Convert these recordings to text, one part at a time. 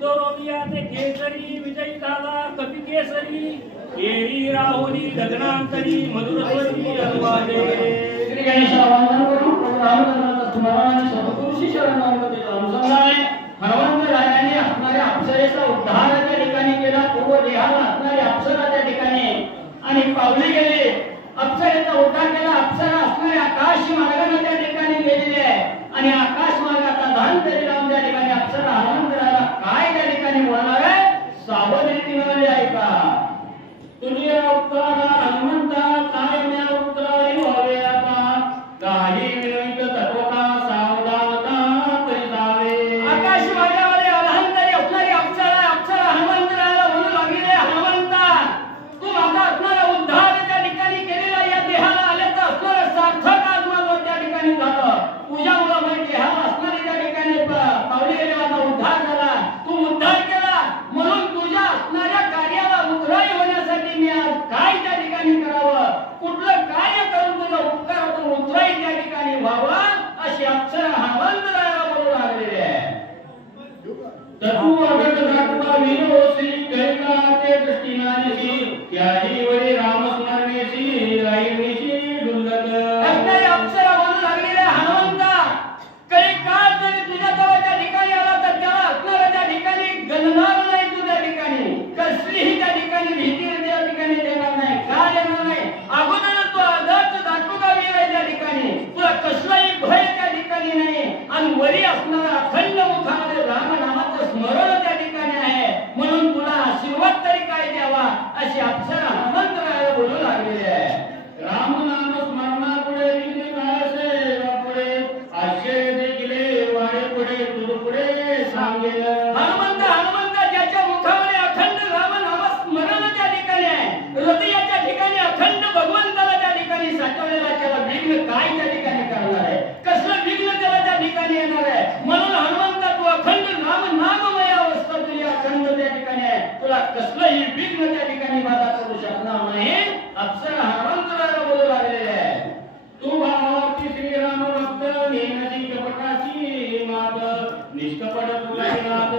युद्धरोमियाचे केसरी विजयी झाला कपी केसरी केरी राहुनी गगनांतरी मधुरस्वरी अनुवादे श्री गणेशाला वंदन करून रामचंद्राचा स्मरण सद्गुरूशी शरणागती अनुसंधाने हनुमंत राजाने असणाऱ्या अप्सरेचा उद्धार त्या ठिकाणी केला पूर्व देहाला असणारी अप्सरा त्या ठिकाणी आणि पावली गेली अप्सरेचा उद्धार केला अप्सरा असणाऱ्या आकाश मार्गाने त्या ठिकाणी गेलेली आहे आणि आकाश मार्गाचा धान तरी राम त्या ठिकाणी अप्सरा हनुमंतराला काय त्या ठिकाणी बोलणार आहे सावध रीती मिळाली आहे का तुझे अवतार हनुमंता काय म्या उतराई व्हावे आता काही विनोद तत्वता सावधानता परिसावे आकाश मार्गामध्ये अधांतरी असणारी अप्सरा अप्सरा हनुमंतराला म्हणू लागली रे हनुमंता तू माझा असणारा उद्धार त्या ठिकाणी केलेला या देहाला आल्याचा असणारा सार्थक आज माझा त्या ठिकाणी झालं तुझ्यामुळे माझ्या देहाला असणारी त्या ठिकाणी पावली गेली माझा उद्धार झाला तू उद्धार केला म्हणून तुझ्या असणाऱ्या कार्याला उतराई होण्यासाठी मी आज काय त्या ठिकाणी करावं कुठलं कार्य करून तुझा उपकारातून उतराई त्या ठिकाणी व्हावं अशी अप्सरा हनुमंतरायाला बोलू लागलेली आहे तू अगत दाखवा विनोसी कैकाचे दृष्टीनानेसी त्याही वरी रामस्मरणेसी राहिनीसी डुल्लक असणारी अप्सरा बोलू लागलेली आहे हनुमंता काही काळ जरी तुझ्या जवळच्या ठिकाणी आला तर त्याला असणाऱ्या त्या ठिकाणी गणणार नाही तुझ्या ठिकाणी कसलीही त्या ठिकाणी भीती त्या ठिकाणी देणार नाही का देणार नाही अगोदर तू आदर्श दाखवून आहे त्या ठिकाणी तुला कसलाही भय त्या ठिकाणी नाही आणि वरी असणारा अखंड मुखामध्ये राम नामाचं स्मरण त्या ठिकाणी आहे म्हणून तुला आशीर्वाद तरी काय द्यावा अशी अप्सरा हनुमंतरायाला बोलू लागलेली आहे राम नाम स्मरणापुढे विघ्न काय असेल पुढे आश्चर्य देखील वाढे पुढे तुझ पुढे सांगेल हनुमंत ज्याच्या मुखामध्ये अखंड राम नाम स्मरण त्या ठिकाणी आहे हृदयाच्या ठिकाणी अखंड भगवंताला त्या ठिकाणी साठवलेला त्याला विघ्न काय त्या ठिकाणी करणार आहे कसलं विघ्न त्याला त्या ठिकाणी येणार आहे म्हणून हनुमंता तू अखंड नाममय अवस्था तुझी अखंड त्या ठिकाणी आहे तुला कसलंही विघ्न त्या ठिकाणी बाधा करू शकणार नाही अप्सरा हनुमंतराला बोलू लागलेले आहे तू भावाची श्रीराम भक्त नेनची कपटाची मात निष्कपट तुला नाद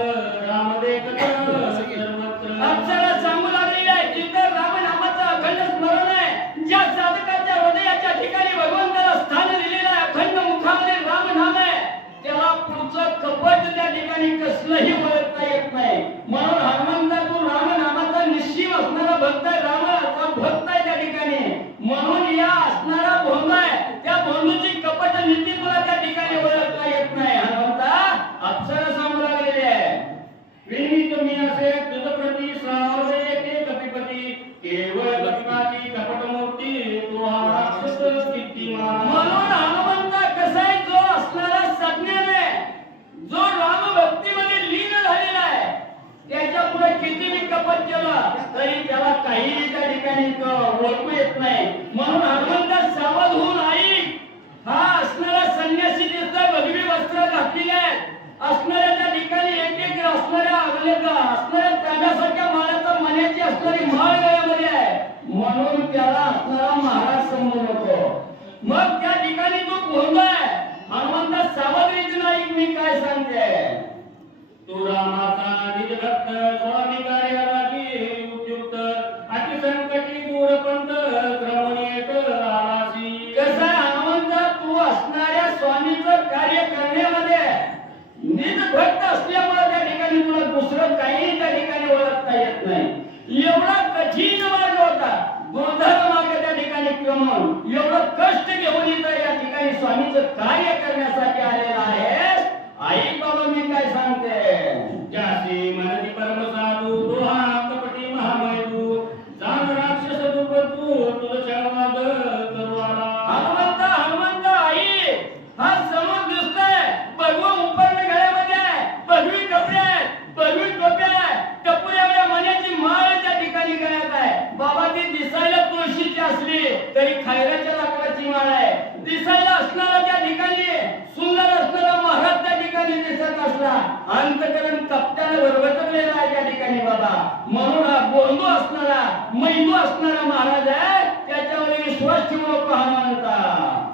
राम देखत सर्वत्र अप्सरा सांगू लागलेली आहे जिथं राम नामाचं अखंड स्मरण आहे ज्या साधकाच्या हृदयाच्या ठिकाणी भगवंताला स्थान दिलेलं आहे अखंड मुखामध्ये राम नाम आहे त्याला पुढचं कपट त्या ठिकाणी कसलंही ओळखता येत नाही म्हणून हनुमंता तू राम नामाचा निश्चिम असणारा भक्त आहे रामाचा भक्त आहे त्या ठिकाणी म्हणून या असणारा भोंगा आहे त्या भोंदूची कपट नीती तुला त्या ठिकाणी ओळखता येत नाही हनुमंता अप्सरा सांगू लागलेली आहे विनिमित मी असे तुझ प्रती सावरे ते कपिपती केवळ गतिमाची कपट मूर्ती तू हा राक्षस कीर्तिमान म्हणून हनुमंता कसा आहे जो असणारा सज्ञाने जो राम भक्तीमध्ये लीन झालेला आहे त्याच्या पुढे कितीही कपट केलं तरी त्याला काही त्या ठिकाणी ओळखू येत नाही म्हणून हनुमंता सावध होऊन ऐक हा असणारा संन्यासी दिसतोय भगवी वस्त्र घातलेली आहेत असणाऱ्या त्या ठिकाणी एक असणाऱ्या असणाऱ्या तांब्यासारख्या माळाचा मण्याची असणारी माळ गळ्यामध्ये आहे म्हणून त्याला असणारा महाराज समजू नको मग त्या ठिकाणी तो भोंगाय हनुमंता सावध रीतीने ऐक मी काय सांगते तू रामाचा निज भक्त स्वामी कार्यालागी उपयुक्त अतिसंकटी दूरपंत क्रमून येत आलासी कसा हनुमंता तू असणाऱ्या स्वामीचं कार्य करण्यामध्ये निज भक्त असल्यामुळे त्या ठिकाणी तुला दुसरं काही त्या ठिकाणी ओळखता येत नाही एवढा कठीण मार्ग होता दुर्धर मार्ग त्या ठिकाणी क्रमून एवढं कष्ट घेऊन इथं या ठिकाणी स्वामीचं कार्य करण्यासाठी आलेला आहे आई बाबा मी काय सांगते ज्यासी मनती परम साधू दोहा कपटी महामयू जाण राक्षस दुर्बतू तुझ्या वाद करवाला हनुमंत आई हा समोर दिसतोय भगवा उपर्ण गळ्यामध्ये आहे भगवी कपडे आहेत भगवी टोप्या आहे टपूर एवढ्या मण्याची माळ त्या ठिकाणी गळ्यात आहे बाबा ती दिसायला तुळशीची असली तरी खैराच्या लाकडाची माळ आहे दिसायला असणारा त्या ठिकाणी सुंदर असणारा महाराज त्या ठिकाणी दिसत असला अंतकरण कपट्याने भरभटलेला आहे त्या ठिकाणी बाबा म्हणून हा बोंदू असणारा मैंदू असणारा महाराज आहे त्याच्यावर विश्वास ठेवू नको हनुमंता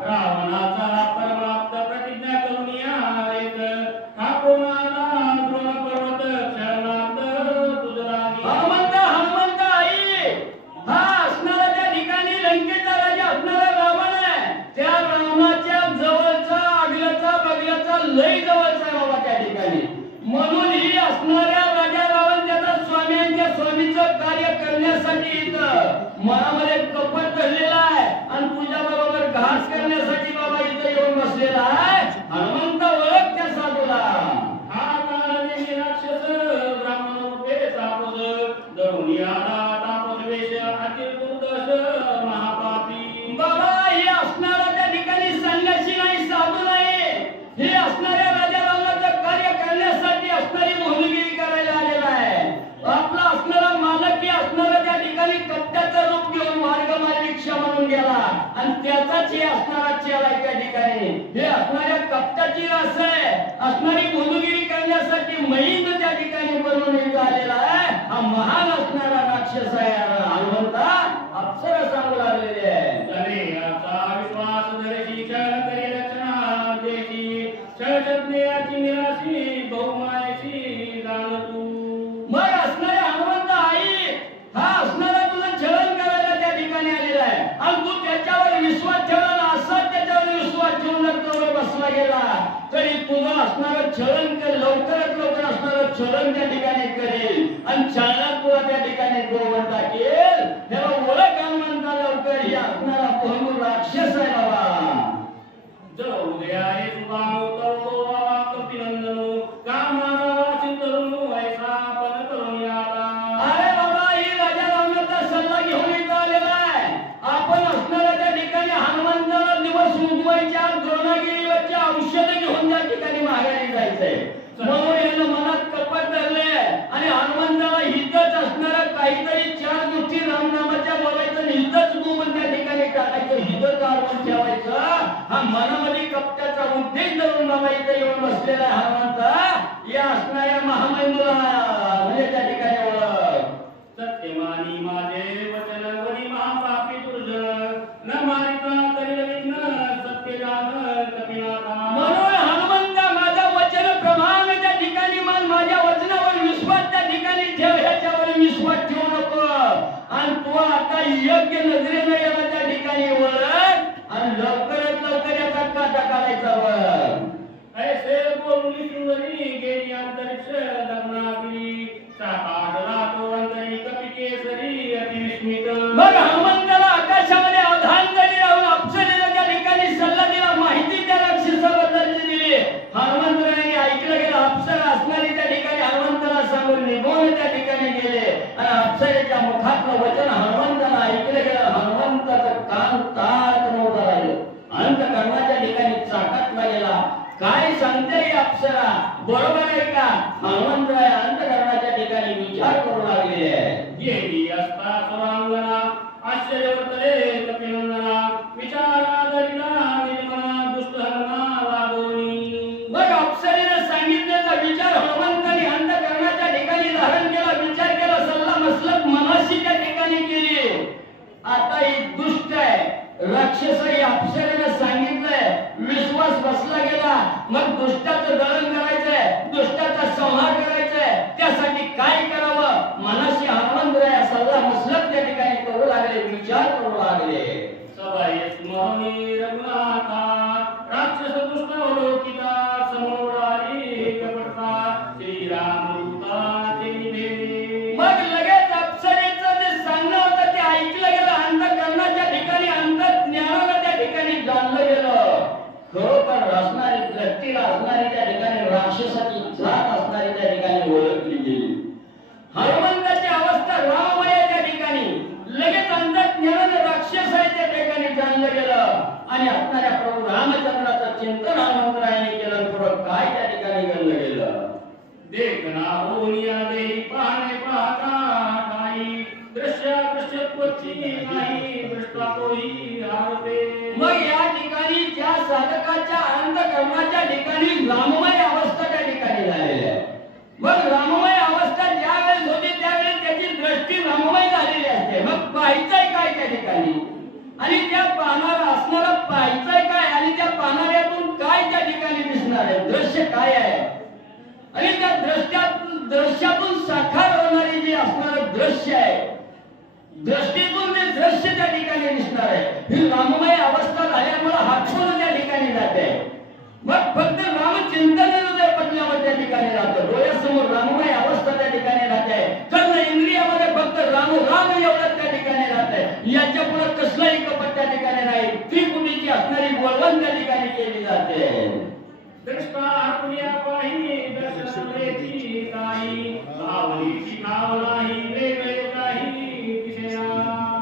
रावणाचा परमाप्त प्रतिज्ञा करून या एक हा कोणाला द्रोण पर्वत राक्षसाची रास आहे असणारी गुंडगिरी करण्यासाठी मैंद त्या ठिकाणी बनवण्यात आलेला आहे हा महान असणारा राक्षस आहे हनुमंता अप्सरा सांगू लागलेले आहे तनयाचा विश्वास धरशी छळ करी रचना देशी छळतज्ञयाची निराशी बहुमायशी जाण तू मग असणारे हनुमंत आई हा असणारा तुला छळण करायला त्या ठिकाणी आलेला आहे आणि तू त्याच्यावर विश्वास ठेवला असा त्याच्यावर विश्वास ठेवून जर बसला गेला तरी तुझं असणारं छळण कर लवकरात लवकर असणारं छळण त्या ठिकाणी करेल आणि छळणात तुला त्या ठिकाणी गोवण टाकेल तेव्हा ओळख हनुमंता लवकर ही असणारा पहलू राक्षस आहे बाबा जाऊ द्या हे तुला उतरतो बाबा कपिनंदनो का मारावा चिंतनु ऐसा पण करून आला अरे बाबा ही राजा रावणाचा सल्ला घेऊन इथं आलेला आहे आपण असणाऱ्या त्या ठिकाणी हनुमंताला दिवस उगवायच्या द्रोणागिरीवरच्या औषध घेऊन त्या ठिकाणी माघारी जायचंय म्हणून यानं मनात कपट धरले आणि हनुमंताला हितच असणाऱ्या काहीतरी चार गोष्टी रामनामाच्या बोलायचं आणि हितच बोलून त्या ठिकाणी टाकायचं हितच आठवण ठेवायचं हा मनामध्ये कपट्याचा उद्देश धरून बाबा इथं येऊन बसलेला आहे हनुमंत या असणाऱ्या महामहिमला म्हणजे त्या ठिकाणी ओळख सत्यमानी माझे वचन वरी महापापी दुर्जन न मारिता करील विघ्न सत्य जान कपिनाथा म्हणून हनुमंता माझा वचन प्रमाण त्या ठिकाणी मान माझ्या वचनावर विश्वास त्या ठिकाणी ठेव ह्याच्यावर विश्वास ठेवू नको आणि तू आता योग्य नजरेने याला त्या ठिकाणी ओळख आणि लवकरात लवकर याचा काटा काढायचा बघ ऐसे बोलली सुंदरी गेली अंतरिक्ष दग्नापिली साकाट राहतो अंतरी कपी केसरी अतिविस्मित मग हनुमंताला आकाशामध्ये अधांतरी राहून अप्सरेला त्या ठिकाणी सल्ला दिला माहिती त्या राक्षसाबद्दल दिली हनुमंतरायाने ऐकलं गेलं अप्सरा असणारी त्या ठिकाणी हनुमंताला सांगून निघून त्या ठिकाणी गेले आणि अप्सरेच्या मुखातलं वचन हनुमंताला ऐकलं गेलं हनुमंताचं कान ताट नव्हतं राहिलं अंतकरणाच्या ठिकाणी चाकाटला गेला काय सांगते ही अप्सरा बरोबर आहे का हनुमंतराय अंतकरणाच्या ठिकाणी विचार करू लागलेले आहे गेली असता सुरांगना आश्चर्य वर्तले कपिनंदना विचारा धरिला निर्मला दुष्टहरणा वागोनी मग अप्सरेने सांगितल्याचा विचार हनुमंताने अंतकरणाच्या ठिकाणी धारण केला विचार केला सल्ला मसलत मनाशी त्या ठिकाणी केली आता ही दुष्ट आहे राक्षस ही अप्सरेने सांगितलंय विश्वास बसला गेला मग दुष्टाचं दळण करायचंय दुष्टाचा संहार करायचंय त्यासाठी काय करावं मनाशी हनुमंतराय सल्ला मसलत त्या ठिकाणी करू लागले विचार करू लागले सबाई स्मरणी रघुनाथा राक्षस दुष्ट अवलोकिता समोरारी कपटता श्रीराम दूता भेदे मग लगेच अप्सरेचं जे सांगणं होतं ते ऐकलं गेलं अंतकरणाच्या ठिकाणी अंतर्ज्ञानाला त्या ठिकाणी जाणलं गेलं खरोखर असणारी दृष्टीला असणारी त्या ठिकाणी राक्षसाची जात असणारी त्या ठिकाणी ओळखली गेली हनुमंताची अवस्था राममय आहे त्या ठिकाणी लगेच अंतर्ज्ञानाने राक्षस आहे त्या ठिकाणी जाणलं गेलं आणि असणाऱ्या प्रभू रामचंद्राचं चिंतन हनुमंतरायाने केलं पुढं काय त्या ठिकाणी घडलं गेलं देखना होनिया देही पाहणे पाहता काही दृश्य दृश्यत्वची नाही दृष्टा कोही आरोपे मग या ठिकाणी ज्या साधकाच्या अंतकरणाच्या ठिकाणी राममय अवस्था त्या ठिकाणी झालेली आहे मग राममय अवस्था ज्या वेळेस होती त्यावेळेस त्याची दृष्टी राममय झालेली असते मग पाहायचंय काय त्या ठिकाणी आणि त्या पाहणारा असणारा पाहायचंय काय आणि त्या पाहणाऱ्यातून काय त्या ठिकाणी दिसणार आहे दृश्य काय आहे आणि त्या दृश्यातून साकार होणारी जी असणार दृश्य आहे दृष्टीतून ते दृश्य त्या ठिकाणी दिसणार आहे ही राममय अवस्था झाल्यामुळे हातून त्या ठिकाणी जाते मग फक्त रामचिंतन हृदय पटल्यावर त्या ठिकाणी राहतं डोळ्यासमोर राममय अवस्था त्या ठिकाणी राहते कर्ण इंद्रियामध्ये फक्त राम राम एवढं त्या ठिकाणी राहते याच्या पुढे कसलाही कपट त्या ठिकाणी नाही त्रिपुटीची असणारी बोलवण त्या ठिकाणी केली जाते दृष्टा हरपुया पाही दर्शन लेची काही भावलीची भाव नाही वेगळे काही दिसेना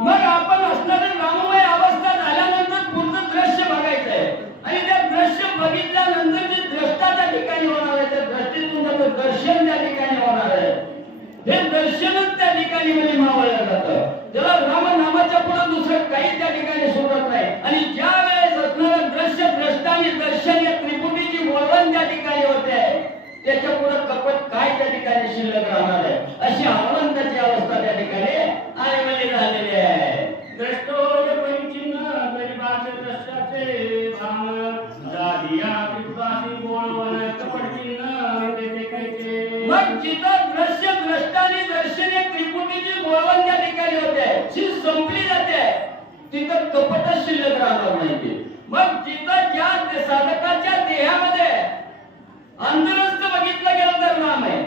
मग आपण असणारी राममय अवस्था झाल्यानंतर पुढचं दृश्य बघायचंय आणि त्या दृश्य बघितल्यानंतर जे द्रष्टा त्या ठिकाणी होणार आहे त्या दृष्टीतून त्याचं दर्शन त्या ठिकाणी होणार आहे हे दर्शनच त्या ठिकाणी म्हणजे मावळलं जातं त्याला राम नामाच्या पुढे दुसरं काही त्या ठिकाणी सोडत नाही आणि ज्या वेळेस असणारं दृश्य द्रष्टा आणि दर्शन या त्रिपुटीची बोलवण त्या ठिकाणी होते त्याच्या पुढे कपट काय त्या ठिकाणी शिल्लक राहणार आहे अशी हनुमंताची अवस्था त्या ठिकाणी आईवली झालेली आहे. द्रष्टोय परिचिन्न गरिबाचे द्रष्टाचे भान जादिया कृपासी बोलवन कपटचिन्ह देते कैचे. मग जिथं दृश्य द्रष्टाने दर्शने त्रिपुटीची बोलवण त्या ठिकाणी होते शी संपली जाते तिथं कपटच शिल्लक राहणार नाही. मग जिथं ज्या साधकाच्या देहामध्ये अंतरस्थ बघितलं गेलं तर नाम आहे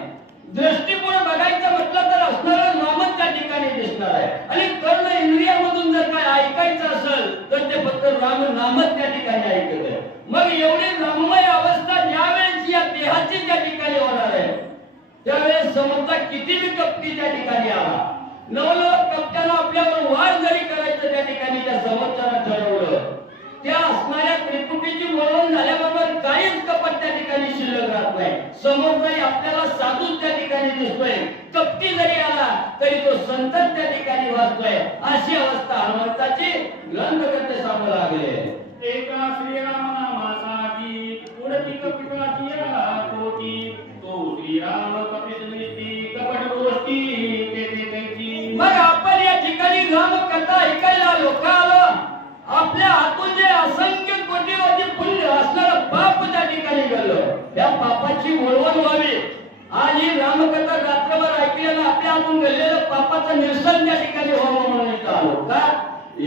दृष्टीपुढे बघायचं म्हटलं तर असणारं नामच त्या ठिकाणी दिसणार आहे आणि कर्ण इंद्रियामधून जर काय ऐकायचं असेल तर ते फक्त राम नामच त्या ठिकाणी ऐकत आहे. मग एवढी राममय अवस्था ज्यावेळेस या देहाची त्या ठिकाणी होणार आहे त्यावेळेस समोरचा किती बी कपटी त्या ठिकाणी आला नवलक कपट्यानं आपल्यावर वार जरी करायचं त्या ठिकाणी त्या समोरच्यानं ठरवलं त्या असणाऱ्या त्रिपुटीची बोलवण झाल्याबरोबर काहीच कपट त्या ठिकाणी शिल्लक राहत नाही. समोरचाही आपल्याला साधूच त्या ठिकाणी दिसतोय कपटी जरी आला तरी तो संतच त्या ठिकाणी वाचतोय अशी अवस्था हनुमंताची ग्रंथकर्ते सांगू लागले. एका श्रीराम नामासाठी उडती कपिलाची कोटी तो श्रीराम कपिसनिष्ठी कपट गोष्टी देते कैची. मग आपण या ठिकाणी राम कथा ऐकायला आलो का आलो आपल्या हातून जे असंख्य कोटीवधी पुण्य असणारं पाप त्या ठिकाणी घडलं त्या पापाची बोलवण व्हावी आज ही रामकथा रात्रभर ऐकल्यानं आपल्या हातून घडलेलं पापाचं निरसन त्या ठिकाणी व्हावं म्हणून इथं आलो का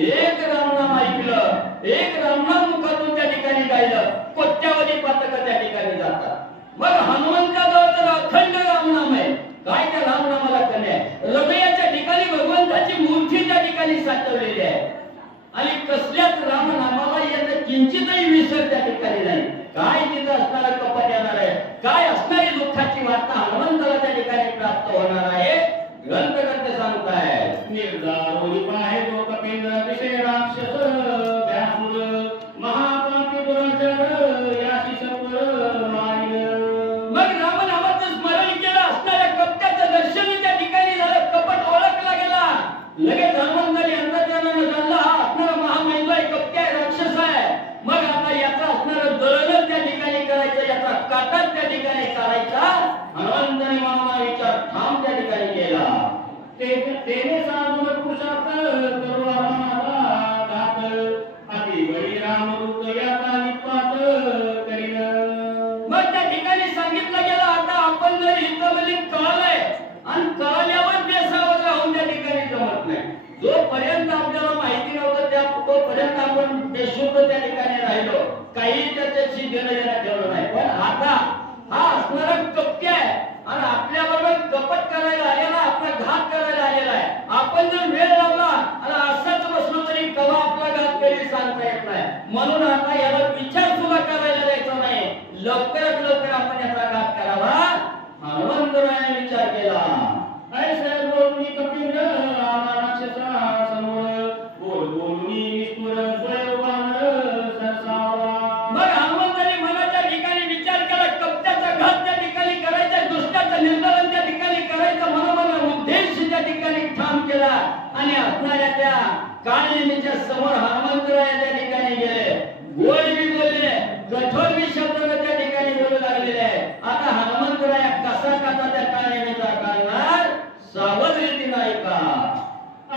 एक रामनाम ऐकलं एक रामनाम मुखातून त्या ठिकाणी गायलं कोट्यावधी पातक त्या ठिकाणी जातात. मग हनुमंताजवळ तर अखंड रामनाम आहे काय त्या रामनामाला कमी आहे हृदयाच्या ठिकाणी भगवंताची मूर्ती त्या ठिकाणी साठवलेली आहे आणि कसल्याच रामनामाला येत किंचितही विसर त्या ठिकाणी नाही. काय तिथं असणारं कपट येणार आहे काय असणारी दुःखाची वार्ता हनुमंताला त्या ठिकाणी प्राप्त होणार आहे ग्रंथकर्ते सांगतायत. निर्धारोनी पाहे तो कपिंद्र दिसे राक्षस व्यासुर महापापी दुराचार याशी सत्वर मारिन. मग रामनामाचं स्मरण केलं असणाऱ्या कपट्याचं दर्शन त्या ठिकाणी झालं कपट ओळखला गेला लगेच हनुमंताने अंतर्ज्ञानानं जाणला हा असणारा महामहिमय कपट्या राक्षस आहे. मग आता याचा असणारं दळण त्या ठिकाणी करायचं याचा काटाच त्या ठिकाणी करायचा हनुमंताने मनाला विचार ठाम त्या ठिकाणी केला. तेने साधून पुरुषार्थ करू आम्हाला घात अति बळी रामदूत याचा निपात करीन. मग त्या ठिकाणी सांगितलं गेलं आता आपण जर हितामध्ये कळलंय आणि कळल्यावर बेसावध राहून त्या ठिकाणी जमत नाही. जोपर्यंत आपल्याला माहिती नव्हतं त्या तोपर्यंत आपण बेशुद्ध त्या ठिकाणी राहिलो काही त्याच्याशी देणं घेणं ठेवलं नाही. पण आता हा असणारा कपटी आहे आणि आपल्याबरोबर कपट करायला आलेला आपला घात करायला आलेला आहे. आपण जर वेळ लावला आणि असाच बसलो तरी कवा आपला घात कधी सांगता येत नाही. म्हणून आता याला विचार सुद्धा करायला द्यायचा नाही लवकरात लवकर आपण याचा घात करावा हनुमंतरायाने विचार केला. ऐसे बोलूनी कपिंद्र आला राक्षसा समोर बोलूनी निष्ठुर स्वयंवान सरसावा. मग हनुमंताने मनाच्या ठिकाणी विचार केला कपट्याचा घात त्या ठिकाणी करायचा दुष्टाचं निर्धारण त्या ठिकाणी करायचं म्हणून उद्देश त्या ठिकाणी ठाम केला आणि असणाऱ्या त्या काळिमीच्या समोर हनुमंतराय त्या ठिकाणी गेले गोड बी बोलले कठोर बी शब्द त्या ठिकाणी बोलू लागलेले आहे. आता हनुमंतराय कसा कसा त्या काळिमीचा करणार सावध रीतीने ऐका.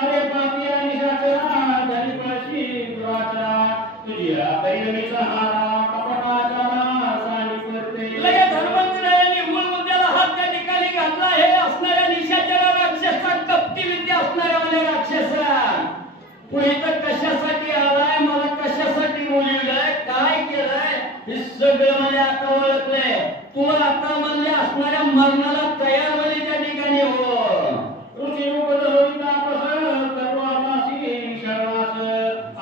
अरे पापी आणि शाचरा धनी पळशी दुराचरा तुझ्या परिणमीचा हारा कपटाचा सानी करते. लगेच हनुमंतरायांनी मूळ मुद्द्याला हात त्या ठिकाणी घातला. हे असणाऱ्या निशाचरा राक्षसा कपटी विद्या असणाऱ्या वाल्या राक्षसा तू इथं कशासाठी आलाय मला कशासाठी बोलवलंय काय केलंय हे सगळं मला आता ओळखलंय. तुला आता म्हणले असणाऱ्या मरणाला तयार झाली त्या ठिकाणी हो ऋषी उपदरोही तापस कर्वादासी शरणास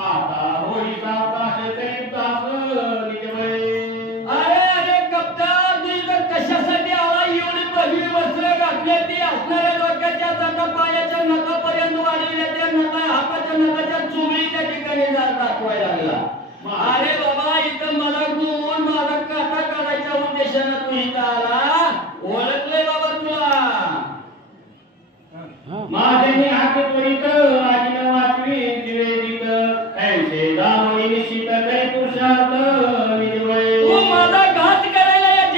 आता होई सावकाश करीतास निजवय. अरे अरे कप्ता तू इथं कशासाठी आला एवढी भगवी वस्त्र घातली ती असणाऱ्या डोक्याच्या जाता पायाच्या नखापर्यंत वाढलेल्या त्या नखा हाताच्या नखाच्या चुमडी त्या ठिकाणी दाखवायला लागला. अरे बाबा इथं मला गुण माझा काटा काढायच्या उद्देशानं तू इथं आला ओळखलंय बाबा तुला. माझे हात त्वरित आजीन वाचवी निवेदित ऐसे दामोनी निश्चित करी पुरुषार्थ निजवय. तू माझा घात करायला या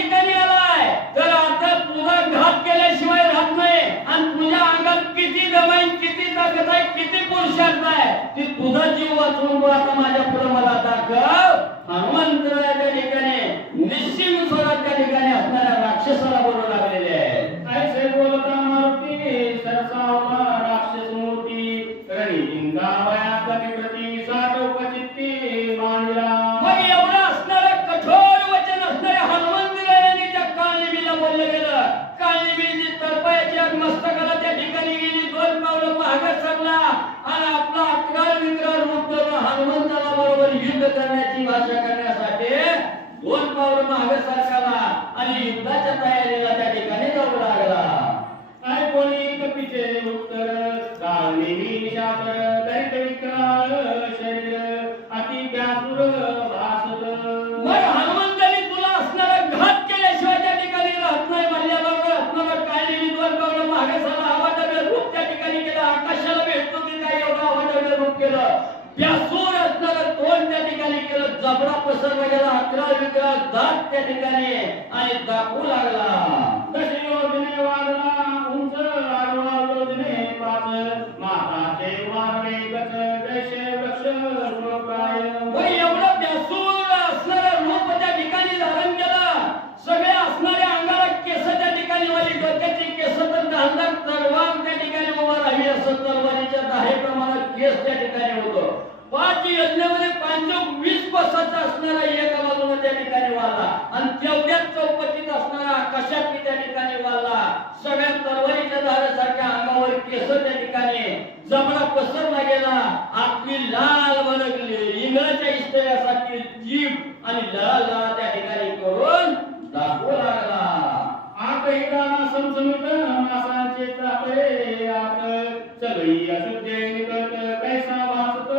ठिकाणी आणि दाखवू लागला. तशी योजने वाढला उंच आडवा योजने पाच माताचे वारणे गच जैसे वृक्ष रोगाय. एवढं बेसूर असणारं रूप त्या ठिकाणी धारण केलं. सगळे असणाऱ्या अंगाला केस त्या ठिकाणी वाली, डोक्याची केस तर दांडात तलवार त्या ठिकाणी उभा राहावी असं तलवारीच्या दाहेप्रमाणे केस त्या ठिकाणी होतं. 5 योजनेमध्ये 520 कोसाचा असणारा एका बाजूला त्या ठिकाणी वाला आणि तेवढ्याच चौपटीत असणारा आकाशात त्या ठिकाणी वाला. सगळ्या तलवारीच्या धारासारख्या अंगावर केस त्या ठिकाणी जबडा पसरला गेला. आपली लाल वळगली इंग्रजाच्या इस्त्यासाठी जीभ आणि लाल लाल त्या ठिकाणी करून दाखवू लागला. आत एकदा समसमित मासांचे चापे आत सगळी अशुद्धे निकट कैसा वासत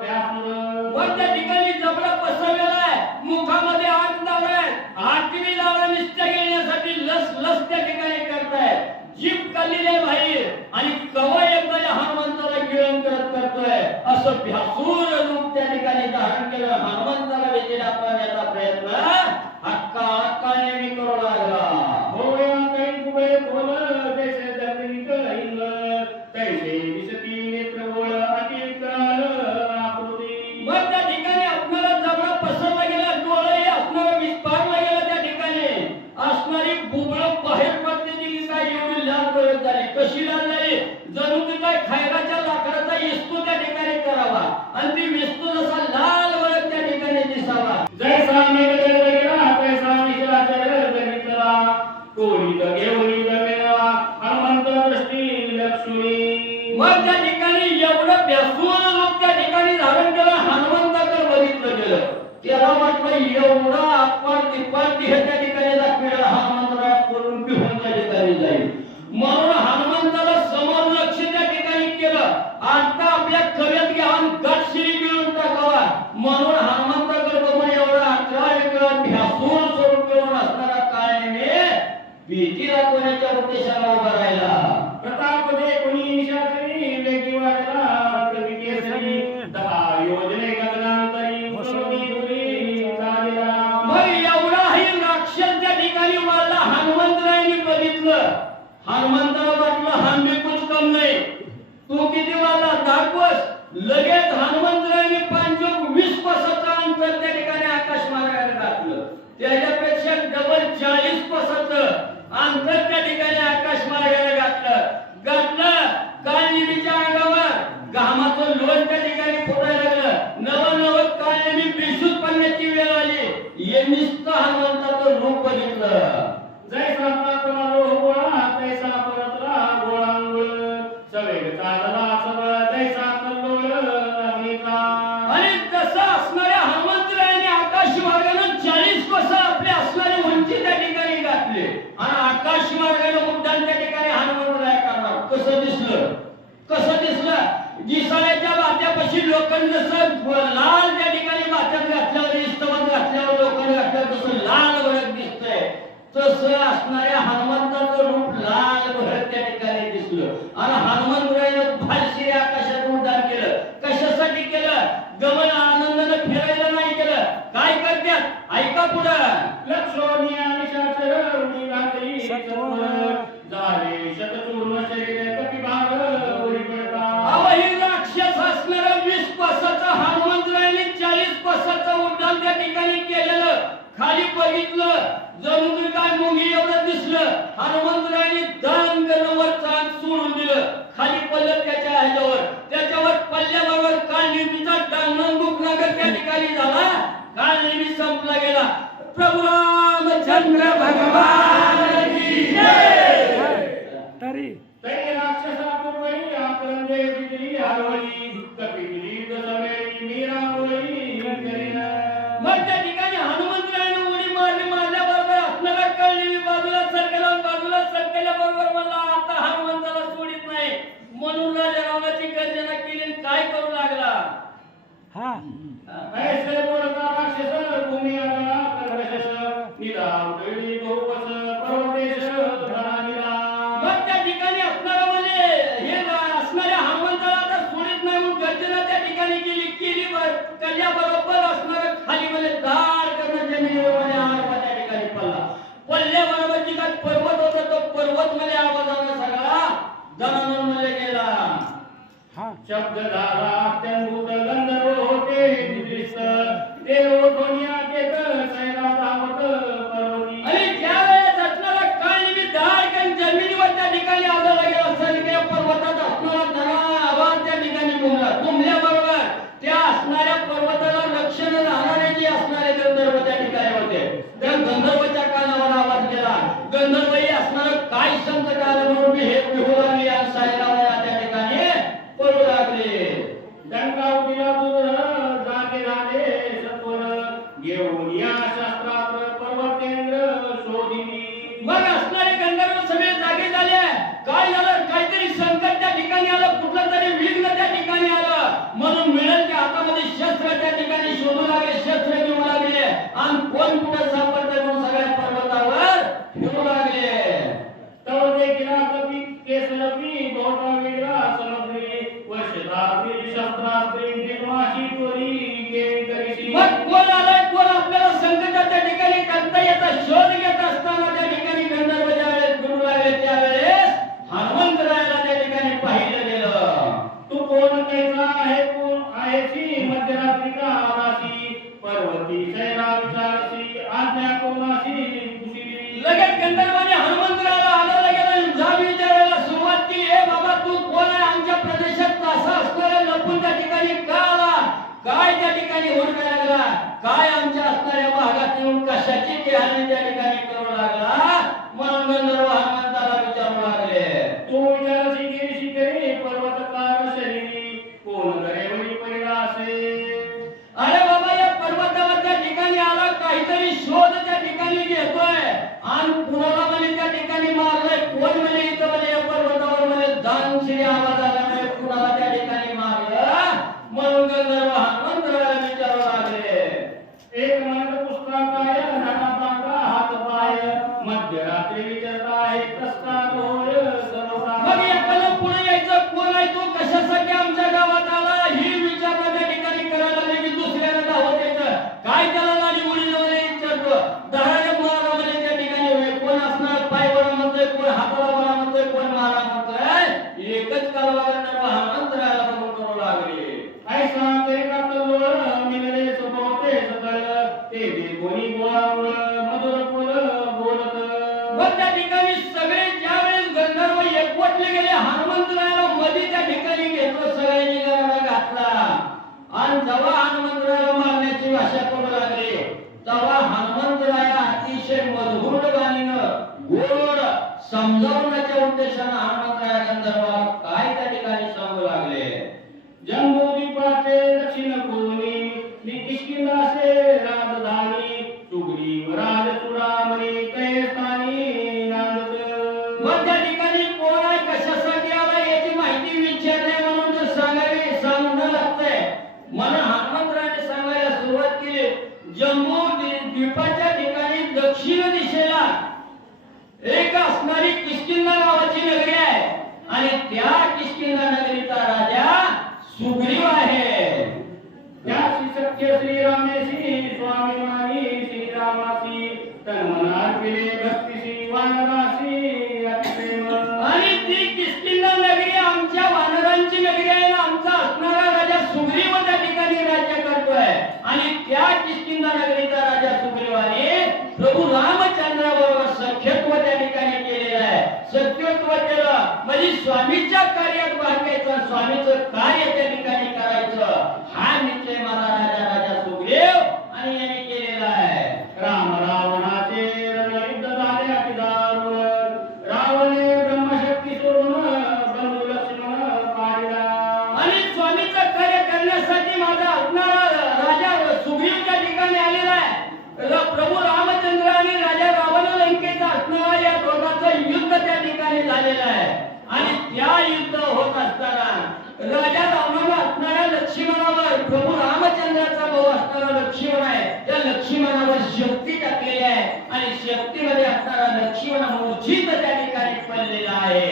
व्यासुर. पण त्या ठिकाणी जबडा पसरलेला आहे. मुखामध्ये आग लावलाय. हातवी लावला निस्त्या घेण्यासाठी लस लस त्या ठिकाणी करताय. जीभ काढलेली आहे बाहेर आणि कवा एकदा या हनुमंताला गिळण करतोय. असं भ्यासूर रूप त्या ठिकाणी धारण केलं. हनुमंताला वेठी दाखवण्याचा प्रयत्न हक्काने मी करू लागला. होया काही कुबे बोल जैसे धरती इंग तैसे दिसती नेत्र बोल अति काळ आकृती. मग त्या ठिकाणी आपल्याला जबडा पसरला गेला. डोळे असणारा विस्तारला गेला. त्या ठिकाणी असणारी बुबळं बाहेर पडते ती काय एवढी लाल गळत झाली. कशी लाल झाली? जणू ती काय खैराच्या लाकडाचा इस्तू त्या ठिकाणी करावा आणि ती विस्तू जसा लाल वळत त्या ठिकाणी दिसावा. जैसा मेघ गेला तैसा निशाचर जगितला कोणी घेऊन जमेला हनुमंत दृष्टी लक्ष्मी. मग त्या ठिकाणी एवढं बेसूर रूप त्या ठिकाणी धारण केलं. हनुमंताकडे बघितलं गेलं. त्याला वाटलं एवढा आपण दिपाती हे त्या ठिकाणी दाखवेल हनुमंतराय करून घेऊन त्या ठिकाणी जाईल. म्हणून हनुमंताला समोर लक्ष त्या ठिकाणी केलं. आता आपल्या कव्यात घ्यावून गाठशिरी गिळून टाकावा म्हणून हनुमंताकडे बघून एवढा 11 वेगळा भ्यासूर स्वरूप घेऊन असणारा काळनेमी भीती दाखवण्याच्या उद्देशाला उभा राहिला. प्रताप दे कोणी निशाचरी वेगी वाढला कवी केसरी 10 योजने गगनांतरी सोनी दुरी चालला. मग एवढाही राक्षस त्या ठिकाणी वाढला. हनुमंतरायांनी बघितलं. हनुमंताला वाटलं हम भी कुछ कम नाही. तू किती वाढला दाखवस. लगेच हनुमंतरायांनी 520 कोसाचं अंतर त्या ठिकाणी आकाश मार्गाने टाकलं. त्याच्यापेक्षा डबल 40 कोसाचं अंतर त्या ठिकाणी आकाश मार्गाने घातलं. काळनिमीच्या अंगावर घामाचं लोण त्या ठिकाणी फुटायला लागलं. नवनवत काळनिमी बेशुद्ध पडण्याची वेळ आली. हे नुसतं हनुमंताचं रूप बघितलं. जैसा तापला लोह गोळा तैसा परतला गोळांगुळ सवेग चालला सबळ तैसा कल्लोळ अग्निचा. आणि तसं असणाऱ्या हनुमंतरायांनी आकाश मार्गाने 40 कोस आपल्या असणारी उंची त्या ठिकाणी घातली आणि आकाश मार्गाने उड्डाण त्या ठिकाणी हनुमंतराय करणार. कसं दिसलं? दिसाळ्याच्या बात्यापाशी लोखंड जसं लाल त्या ठिकाणी बात्यात घातल्यावर इस्तवत घातल्यावर लोखंड घातल्यावर जसं लाल भडक दिसतंय तसं असणाऱ्या हनुमंताचं रूप लाल भडक त्या ठिकाणी दिसलं. आणि हनुमंतरायानं फालशिरी आकाशात उड्डाण केलं. कशासाठी केलं? गमन आनंदानं फिरायला नाही केलं. काय करतात ऐका पुढं. लक्ष्मणी आणि शाचर उडी घातली सत्वर झाले शतचूर्ण शरीर कपिभाग उरी पडला. अवही राक्षस असणारा 20 कोसाचा हनुमंतरायांनी 40 कोसाचं उड्डाण त्या ठिकाणी केलेलं. खाली बघितलं जणू की काय मुंगी एवढं दिसलं. हनुमंतरायांनी दान गणवर चांग सोडून दिलं. खाली पडलं त्याच्यावर पल्ल्याबरोबर काळनिमीचा डांगणूक नगर त्या ठिकाणी झाला. काळनिमी संपला गेला. प्रभू रामचंद्र भगवान की जय. तरी राक्षसापूर्वी आकरण देवी हरवली कपिली दसमेरी मीरावळी करीना. मग त्या ठिकाणी हनुमंतरायाने उडी मारली. माझ्या बरोबर असणारा काळनिमी बाजूला सरकला बरोबर धनोन्मूल्य केला. शब्द झाला अत्यंभूत गंधर्व होते दिदिस्त ते ओठोनिया केत सैरा धावत पर्वती. आणि ज्यावेळेस असणारा काळ निमित्त धारकन जमिनीवर त्या ठिकाणी आदळला गेला असेल की पर्वतात असणारा धनाळा आवाज त्या ठिकाणी घुमला. घुमल्याबरोबर त्या असणाऱ्या पर्वताला लक्षण राहणारे जे असणारे गंधर्व त्या ठिकाणी होते. त्या गंधर्वच्या कानावर आवाज गेला. गंधर्वही असणारं काय संकट आलं म्हणून हे विहू लागली आणि सायरावया त्या ठिकाणी पडू लागले. डंका उठिला दूर जागे झाले सत्वर घेऊन या शास्त्रात पर्वतेंद्र शोधिली. मग असणारे गंधर्व सगळे जागे झाले. काय झालं? काहीतरी संकट त्या ठिकाणी आलं, कुठलं तरी विघ्न त्या ठिकाणी आलं म्हणून मिळेल त्या हातामध्ये शस्त्र त्या ठिकाणी शोधू लागले, शस्त्र घेऊ लागले आणि कोण कुठे सापडतंय म्हणून सगळ्या पर्वतावर फिरू लागले. तव ते किरातपी केसरपी गोटा वेगळा समग्री वर्षधात्री शस्त्रास्त्री निर्माशी तोरी केळी करीशी. मग कोण आलंय, कोण आपल्याला संकटाच्या ठिकाणी करता येता शोध घेत असताना त्या ठिकाणी गंधर्व ज्यावेळेस फिरू लागले त्यावेळेस हनुमंतरायाला त्या ठिकाणी पाहिलं गेलं. तू कोण कैसा आहे, कोण आहेसी मध्यरात्री का आलासी पर्वती शैला विचारसी आज्ञा कोणाशी कुशिली. लगेच गंधर्वाने हनुमंतरायाला आणायला गेला आणि जाब विचारायला सुरुवात केली. हे बाबा तू कोण आहे? आमच्या प्रदेशात असा असणारा लपून त्या ठिकाणी का आला? काय त्या ठिकाणी हुडकायला लागला? काय आमच्या असणाऱ्या भागात येऊन कशाची टेहाणी त्या ठिकाणी करू लागला? म्हणून गंधर्व हनुमंताला विचारू लागले. तू विचारसी गिरीशी करी पर्वतकार शरीरी कोण गरेवरी पहिला असे. अरे बाबा या पर्वतावर त्या ठिकाणी आला, काहीतरी शोध त्या ठिकाणी घेतोय आणि कुणाला म्हणे त्या ठिकाणी मारलंय. कोण म्हणे इथं म्हणे या पर्वतावर म्हणे दानशिरी आवाज आला म्हणे कुणाला त्या ठिकाणी मारलं. म्हणून गंधर्व हनुमंतरायाला विचारू लागले. एक म्हणत पुस्तकाय नानापांगा हात पाय मध्यरात्री विचारता आहे कसका होय सरोवरा. मग एकाला पुढे यायचं, कोण आहे तू, कशासाठी आमच्या गावात आला ही विचारणा त्या ठिकाणी करायला लागली की दुसऱ्याला धावत यायचं. काय त्याला लाडी उडी लावले विचारतो. दहाडे मारा म्हणजे त्या ठिकाणी कोण असणार, पाय बरा म्हणतोय, कोण हाताला बरा म्हणतोय, कोण मारा म्हणतोय. एकच कालवा गंधर्व हनुमंतरायाला बघून करू लागले. ऐसा तरी कातलोळ मिळले सोबते सतळ ते कोणी गोळावळ मधुर बोल बोलत. मग त्या ठिकाणी सगळे ज्यावेळेस गंधर्व एकवटले गेले हनुमंतरायाला मध्ये त्या ठिकाणी घेतलं, सगळ्यांनी गराडा घातला आणि जेव्हा हनुमंतरायाला मारण्याची भाषा करू लागले तेव्हा हनुमंतराया अतिशय मधुर गाणीनं गोड समजावण्याच्या उद्देशानं हनुमंतराया गंधर्वाला काय त्या ठिकाणी सांगू लागले. जम्बूद्वीपाचे दक्षिण कोणी किष्किंधासे राजधानी सुग्रीव राज चुडामणी कै स्थानी नांदत. मग त्या ठिकाणी कोण आहे, कशासाठी आला याची माहिती विचारणे म्हणून तर सांगणं लागतंय. म्हणून हनुमंतरायाने सांगायला सुरुवात केली. जम्बू द्वीपाच्या ठिकाणी दक्षिण दिशेला एक असणारी किष्किंधा नावाची नगरी आहे आणि त्या किष्किंधा नगरीचा राजा सुग्रीव आहे. त्याशी सख्य श्रीरामेशी स्वाभिमानी श्रीरामासी तन्मनात केले भक्तीशी वानराशी अतिप्रेम. आणि ती किष्किंधा नगरी आमच्या वानरांची नगरी आहे आणि आमचा असणारा राजा सुग्रीव त्या ठिकाणी राज्य करतोय. आणि त्या किष्किंधा नगरीचा राजा सुग्रीवाने प्रभू रामचंद्राबरोबर सख्यत्व त्या ठिकाणी केलेलं आहे. सख्यत्व केलं म्हणजे स्वामीच्या कार्यात भाग घ्यायचा, स्वामीचं कार्य त्या ठिकाणी करायचं हा निश्चय माझा राजा सुग्रीव आणि यांनी केलेला आहे. राम रावणाचे रणयुद्ध झाले अतिदारुण रावणे ब्रह्मशक्ती सोडून बंधू लक्ष्मण पाहिला. आणि स्वामीचं कार्य करण्यासाठी माझा असणारा राजा सुग्रीव त्या ठिकाणी आलेला आहे. प्रभू रामचंद्र आणि राजा रावण लंकेचा असणारा या दोघांचं युद्ध त्या ठिकाणी झालेलं आहे. आणि त्या युद्ध होत असताना राजा रावणाला असणाऱ्या लक्ष्मणावर प्रभू रामचंद्राचा भाऊ असणारा लक्ष्मण आहे, त्या लक्ष्मणावर शक्ती टाकलेली आहे आणि शक्तीमध्ये असणारा लक्ष्मण मूर्छित त्या ठिकाणी पडलेला आहे.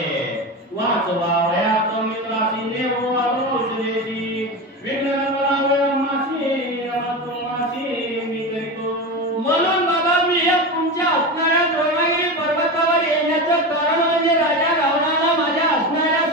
वाचवावयाच मित्रासी नेवो आलोषदेशी विघ्न करावे मासी अमतुमासी मी करीतो. म्हणून बाबा मी हे तुमच्या असणाऱ्या द्रोणागिरी पर्वतावर येण्याचं कारण म्हणजे राजा रावणाला माझ्या असणाऱ्या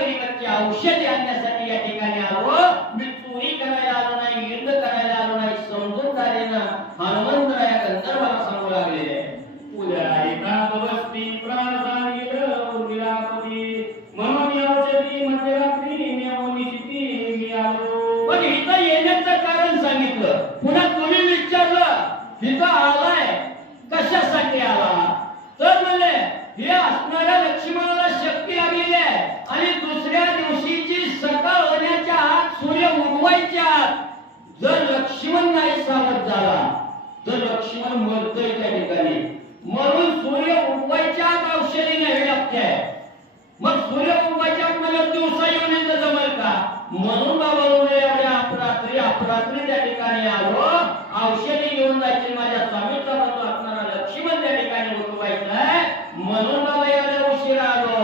गोरगरिबांची औषधी आणण्यासाठी या ठिकाणी आलो. मी चोरी करायला आलो नाही, युद्ध करायला आलो नाही. समजूतदारीनं हनुमंतराया गंधर्वाला सांगू लागले. उद्या येतात बसती प्राण सांगितलं उर्मिलापती म्हणून या औषधी मध्यरात्री नियमनिशिती मी आलो. पण इथं येण्याचं कारण सांगितलं. पुन्हा तुम्ही विचारलं इथं आलाय कशासाठी आला, तर म्हणले हे असणाऱ्या लक्ष्मणाला शक्ती लागलेली आहे आणि दुसऱ्या दिवशीची सकाळ होण्याच्या आत, सूर्य उगवायच्या आत जर लक्ष्मण नाही सावध झाला तर लक्ष्मण मरतोय त्या ठिकाणी. म्हणून सूर्य उगवायच्या आत औषधी न्यावी लागते. मग सूर्य उगवायच्या आत मला दिवसा येऊन येतं जमल का? म्हणून बाबा एवढ्या अपरात्री त्या ठिकाणी आलो. औषधी घेऊन जायची माझ्या स्वामीचा बंधू असणारा लक्ष्मण त्या ठिकाणी उठवायचा आहे. म्हणून बाबा एवढ्या उशिरा आलो.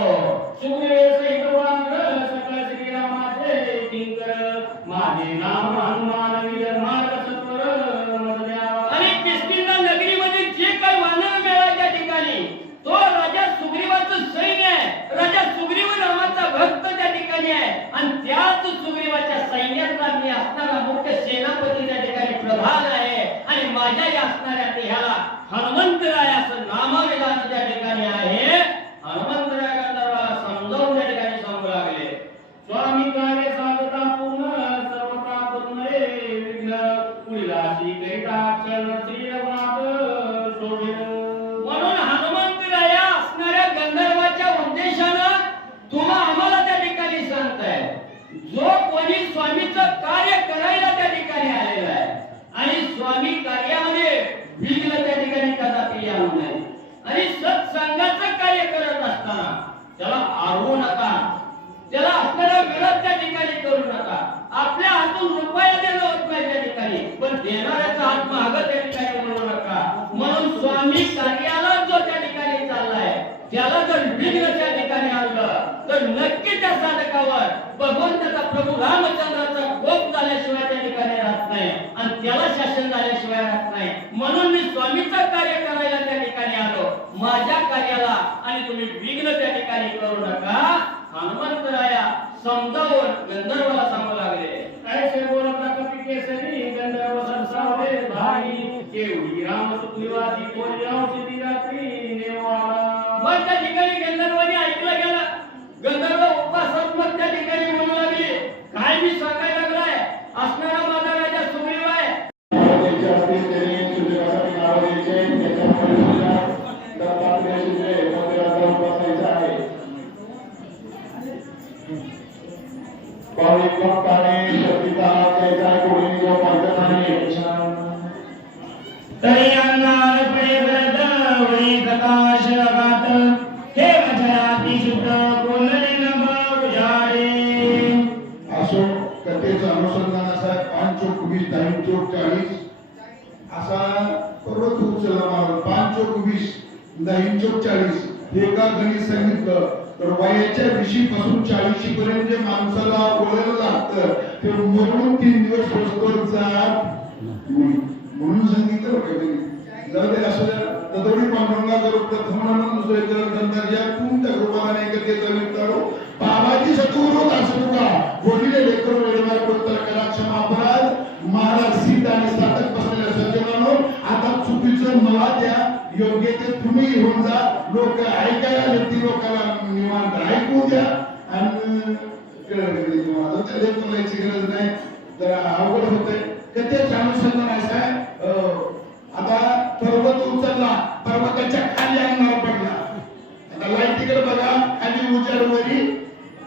सुग्रीवेसहित वांगल सकळ श्रीरामाचे किंकर माझे नाम हनुमान वीर मार्ग सत्वर मद द्यावा. आणि किष्किंधा नगरीमध्ये जे काही वानर मिळाला त्या ठिकाणी तो राजा सुग्रीवाचं सैन्य आहे. राजा सुग्रीव नामाचा भक्त त्या ठिकाणी आहे आणि त्याच सुग्रीवाच्या सैन्यातला मी असणारा मुख्य सेनापती त्या ठिकाणी प्रभाग आहे आणि माझ्या या असणाऱ्या देहाला हनुमंतराय असं नामविधान त्या ठिकाणी आहे. हनुमंतराय गंधर्वाला समजावून त्या ठिकाणी सांगू लागले. स्वामी कार्य साधता पूर्ण सर्वता पूर्ण विघ्न कुळीलाशी करिता क्षण श्री रघुनाथ शोभिन. म्हणून हनुमंतराया असणाऱ्या गंधर्वाच्या उद्देशानं तुम्हा आम्हाला त्या ठिकाणी सांगताय जो कोणी स्वामीचं कार्य करायला त्या ठिकाणी आलेला आहे आणि स्वामी कार्यामध्ये विघ्न त्या ठिकाणी कदापि येऊ नये आणि सत्संगाचं कार्य करत असताना त्याला आरवू नका, त्याला असणारा विरोध त्या ठिकाणी करू नका. आपल्या हातून रुपया देणं होत नाही त्या ठिकाणी, पण देणाऱ्याचा हात मागं त्या ठिकाणी बोलू नका. म्हणून स्वामी कार्याला जो त्या ठिकाणी चाललाय त्याला जर विघ्न त्या ठिकाणी आणलं तर नक्की त्या साधकावर भगवंताचा प्रभू रामचंद्राचा कोप झाल्याशिवाय त्या ठिकाणी राहत नाही आणि त्याला शासन झाल्याशिवाय राहत नाही. म्हणून मी स्वामीचं कार्य करायला त्या ठिकाणी आलो. माझ्या कार्याला आणि तुम्ही विघ्न त्या ठिकाणी करू नका. हनुमंतराया समजावून गंधर्वाला सांगू लागले. ऐसे बोलता कपी केसरी गंधर्व संसावले भाई केवढी राम सुग्रीवाची कोणी औषधी रात्री नेवाला. मग त्या ठिकाणी गंधर्वाने ऐकलं गेलं. गंधर्व उपासात्मक त्या ठिकाणी म्हणू लागले काय मी सांगायला लागलाय असणारा माझा राजा सुग्रीव आहे. तरी अंगार पडे व्रत वळी प्रकाश लगात हे वचनाती शुद्ध बोलणे नभ उजाडे. असो कथेचं अनुसंधान असा 5 चोक 20 10 चोक 40 असा पर्वत उचलला मारून 5 चोक 20 10 चोक 40 हे का गणित सांगितलं तर वयाच्या 20 पासून 40 पर्यंत जे माणसाला बोलायला लागतं ते मरून 3 दिवस बसतो जात म्हणून सांगितलं पाहिजे. जाऊ दे असं तदोडी पांडुरंगा करू प्रथम म्हणून दुसरे जर या तुमच्या कृपाने एकतेचा विचारो बाबाजी सद्गुरू असू का बोलिले लेकरू वेळेवर कोणता करा क्षमा अपराध महाराज सीता आणि साधक बसलेल्या सज्जनांनो आता चुकीचं मला द्या योग्य ते तुम्ही घेऊन जा. लोक ऐकायला व्यक्ती लोकांना निवांत ऐकू द्या आणि बोलायची गरज नाही. जरा अवघड होते कथेचं अनुसंधान असं आहे. आता पर्वत उचलला पर्वताच्या खाली अंगावर पडला. आता लाईटीकडे बघा खाली उजाडवरी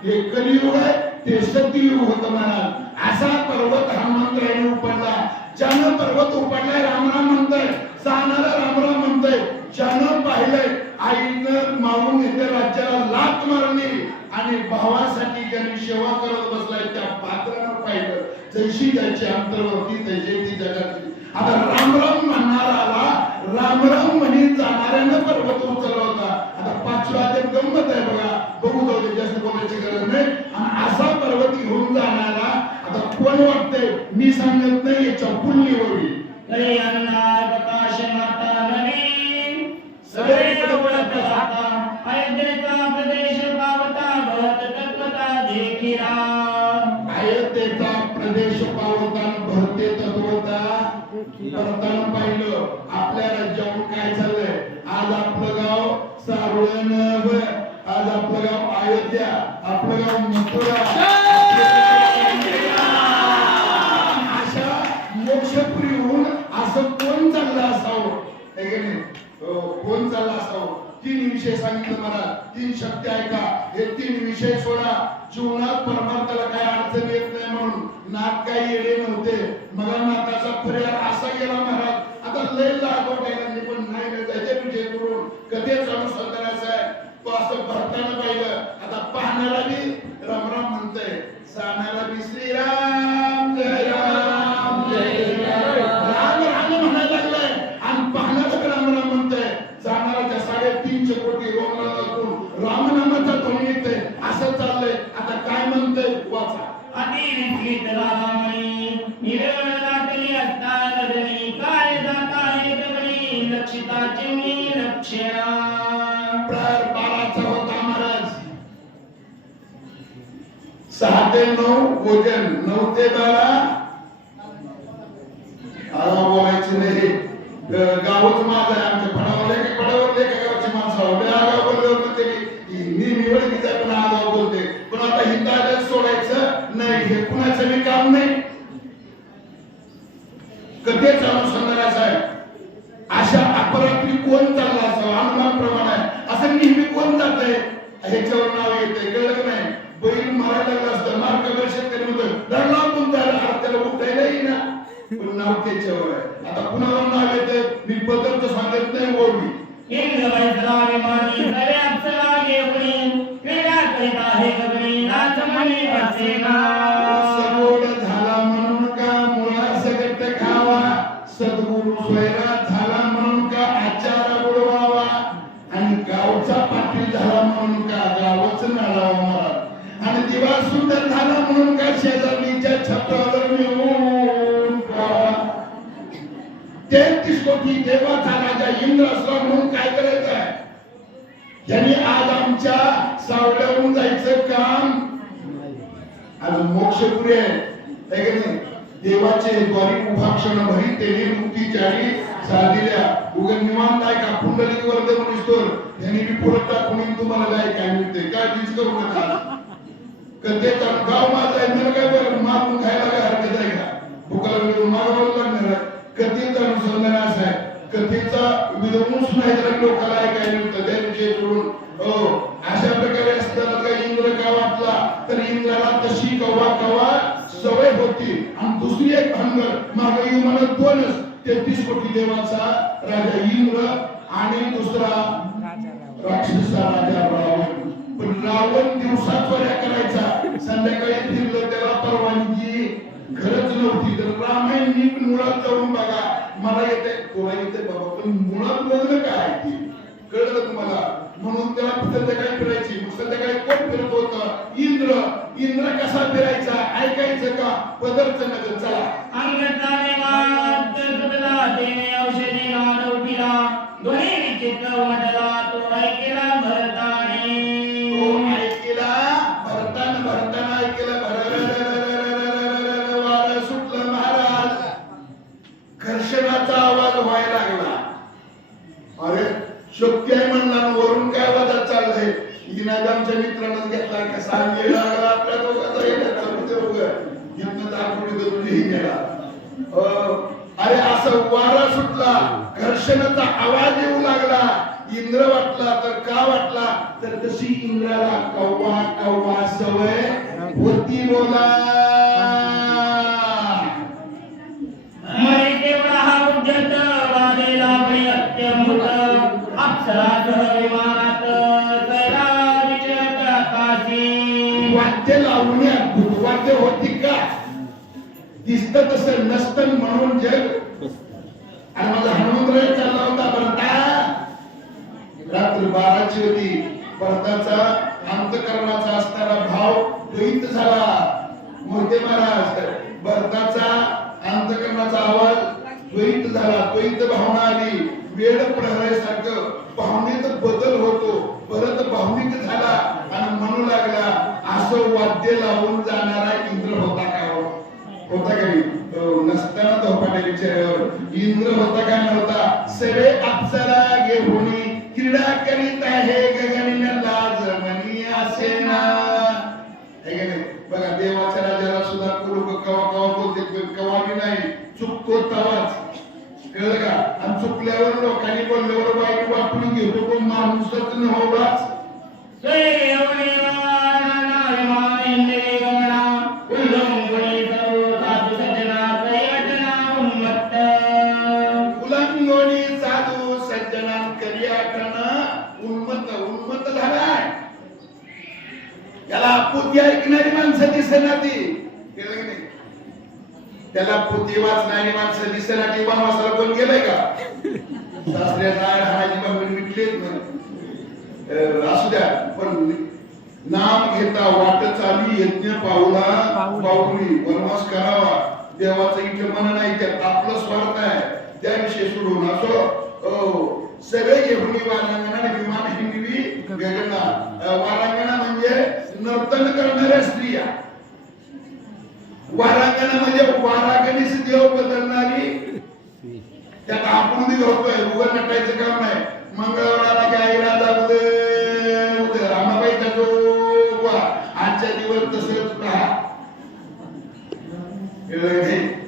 हे कलियुग आहे ते सत्ययुग होतं म्हणाल. असा पर्वत हनुमंतरायाने उपडला. ज्यानं पर्वत उपडलाय रामराम म्हणतोय, जाणारा रामराम म्हणतोय. ज्यानं पाहिलंय आईनं मारून येते राज्याला लाथ मारली आणि भावासाठी ज्यांनी सेवा करत बसलाय त्या पात्रानं पाहिलं. जैशी ज्याची अंतर्वर्ती तैशी ती जगाची. आता रामराम म्हणणाराला रामराम म्हणी जाणाऱ्यानं पर्वत उचलला होता. आता 5व्या अध्यायात गंमत आहे बघा, बघू जाऊ दे जास्त बोलायची गरज नाही. आणि असा पर्वत घेऊन जाणारा आता कोण वाटतंय मी सांगत नाही याच्या पुण्य होईल. तरी अंगार प्रकाश माता नवी सगळे ओळख आता अयोध्येचा प्रदेश पावता भरत तत्वता देखिला अयोध्येचा प्रदेश पावताना भरते तत्वता परताना पाहिलं आपल्या राज्यावर काय चाललंय. आज आपलं गाव सारोळण, आज आपलं गाव अयोध्या, आपलं गाव मथुरा, अशा मोक्षपुरीहून असं कोण चाललं असावं, है की नाही? कोण चाललं असावं. 3 विषय सांगितलं मला. 3 शक्ती ऐका. हे 3 विषय सोडा. जीवनात परमार्थाला काय अडचण येत नाही म्हणून नाथ काही येडे नव्हते. मग नाथाचा पर्याय असा गेला महाराज. आता लय लागवटायला पण नाही ना त्याचे विषय करून कथेच अनुसंधानाचा आहे. तो असं भरताना पाहिलं. आता पाहणारा बी रामराम म्हणतोय, जाणारा बी श्रीराम जय राम जय राम राम म्हणायला लागलाय आणि पाहणारा रामराम म्हणतोय. जाणाराच्या 3.5 कोटी रोमराजातून रामनामाचा ध्वनी येते. असं चाललंय. आता काय म्हणतोय वाचा. अतिरिक्त रामाई निरळ नाटली असता रजनी काय जाता हे गगनी लक्षिताचे मी लक्षणा. प्रार 12चा होता महाराज. 6 ते 9 भोजन, 9 ते 12 बोलायचे नाही. गावच माझा आहे. आमच्या पडावरले का गावची माणसं आगाव बोलले होते ते मी निवडकीचा पण आगाव बोलते. पण आता हिंदाला सोडायचं नाही. हे कुणाचं मी काम नाही. कथेच अनुसंधानाचं आहे. अशा अपरात्री कोण चालला असावं अनुमानप्रमाणे असं नेहमी कोण जातंय ह्याच्यावर नाव येते. कळलं का नाही. बैल मारायला लागला असतं मार्गदर्शन करी म्हणतो धरला पण त्याला उठायला येईना पण नाव त्याच्यावर आहे. आता कुणावर नाव येते मी पदर तर सांगत नाही. ओळवी सगोड झाला म्हणून का मुळा सगट खावा, सद्गुरु स्वैरा झाला म्हणून का आचार बुडवावा, आणि गावचा पाटील झाला म्हणून का गावच नळावा मला, आणि दिवा सुंदर झाला म्हणून का शेजारणीच्या छत्रावर मिळून 33 कोटी देवाचा राजा इंद्र असला म्हणून काय करायचं आहे. यांनी आज आमच्या सावल्यावरून जायचं काम. आज मोक्षपुरी आहे की नाही. देवाचे द्वारी उभा क्षण भरी तेने मुक्ती चारी साधिल्या उगन निवांत आहे का पुंडलिक वर्ध म्हणून यांनी मी पुढे टाकून तुम्हाला काय मिळते काय बीज करू नका. कधीचा गाव माझा आहे मला काय बरं मागून खायला काय हरकत आहे का. भुकाला मिळून मागावं लागणार आहे. कथेचा अनुसंधान असं आहे. कथेचा विध्वंस नाही तर लोकांना काय मिळतं त्या विषय सोडून अशा प्रकारे असताना काय इंद्र का वाटला तर इंद्राला तशी कवा सवय होती. आणि दुसरी एक भानगड मागे म्हणत 2च 33 कोटी देवाचा राजा इंद्र आणि दुसरा राक्षसा राजा रावण. पण रावण दिवसा चोऱ्या करायचा संध्याकाळी फिरलं त्याला परवानगी गरज नव्हती. तर रामायण नीट मुळात जाऊन बघा. मला येते कोणा येते बाबा पण मुळात बघणं काय ती कळलं तुम्हाला. म्हणून त्याला संध्याकाळी फिरायची. मग संध्याकाळी कोण फिरत होतं इंद्र कसा फिरायचा ऐकायचं का पदरचं नगर. चला औषधी मानवतीला दोन्ही विचित्र वाटला तो ऐकेला भरताने. तो ऐकेला भरताना ऐकेला वारं सुटलं महाराज. घर्षणाचा आवाज व्हायला लागला. अरे शक्य आहे म्हणला वरून काय वादात चाललंय. इनाद आमच्या मित्रांनाच घेतला कसा लागला आपल्या दोघांचा येण्याचा इथनं दाखवली तुझी गेला. अरे असं वारा सुटला घर्षणाचा आवाज येऊ लागला. इंद्र वाटला तर का वाटला तर तशी इंद्राला कव्वा सवय होती. बोला वाद्य लावण्यात वाद्य होती का दिसत तसं नसतं म्हणून जग. आणि माझा हनुमंतराय चालला होता भरता. रात्र 12ची होती. भरताचा अंतकरणाचा असणारा भाव द्वैत झाला. मोठे महाराज भरताचा अंतकरणाचा आवाज द्वैत झाला. द्वैत भावना आली. वेळ प्रहरासारखं भावनेत बदल होतो. परत भावनिक झाला आणि म्हणू लागला असं वाद्य लावून जाणारा इंद्र होता का हो? होता का नाही? नसताना धोपाट्याच्या चेहऱ्यावर इंद्र होता का नव्हता? सगळे अप्सरा घेऊन क्रीडा करीत आहे गगनी लाज मनी असेना. बघा देवाच्या राजाला सुद्धा कुरुक कवा कवा बोलते, कवा बी नाही चुकतो तवाच, कळलं का? आणि चुकल्यावर लोकांनी बोलल्यावर वाईट वापरून घेतो, पण माणूसच नव्हताच. उल्लंघनी साधू सज्जना करियाटना उन्मत्त उन्मत्त झालाय. याला पोथी ऐकणारी माणसं दिसेना ती, कळलं की नाही? त्याला पोथी वाचणारी माणसं दिसेना ती. वनवासाला कोण गेलाय का? सासऱ्याचा हाजी बाबून मिटलेत ना. असू द्या, पण नाम घेता वाट चाली यज्ञ पावला पावली. वनवास करावा देवाचं इथं मन नाही, त्यात आपलं स्वार्थ आहे, त्याविषयी सोडून असो सगळे घेऊन वारांगणा विमान हिंडवी गगना. वारांगणा म्हणजे नर्तन करणाऱ्या स्त्रिया, वारांगणा म्हणजे वारागणीस देव बदलणारी. त्यात आपण बी होतोय, उघड नटायचं काम नाही. मंगळवाराला काय राधा उदय रामाबाईचा जो आजच्या दिवस तसंच राहा.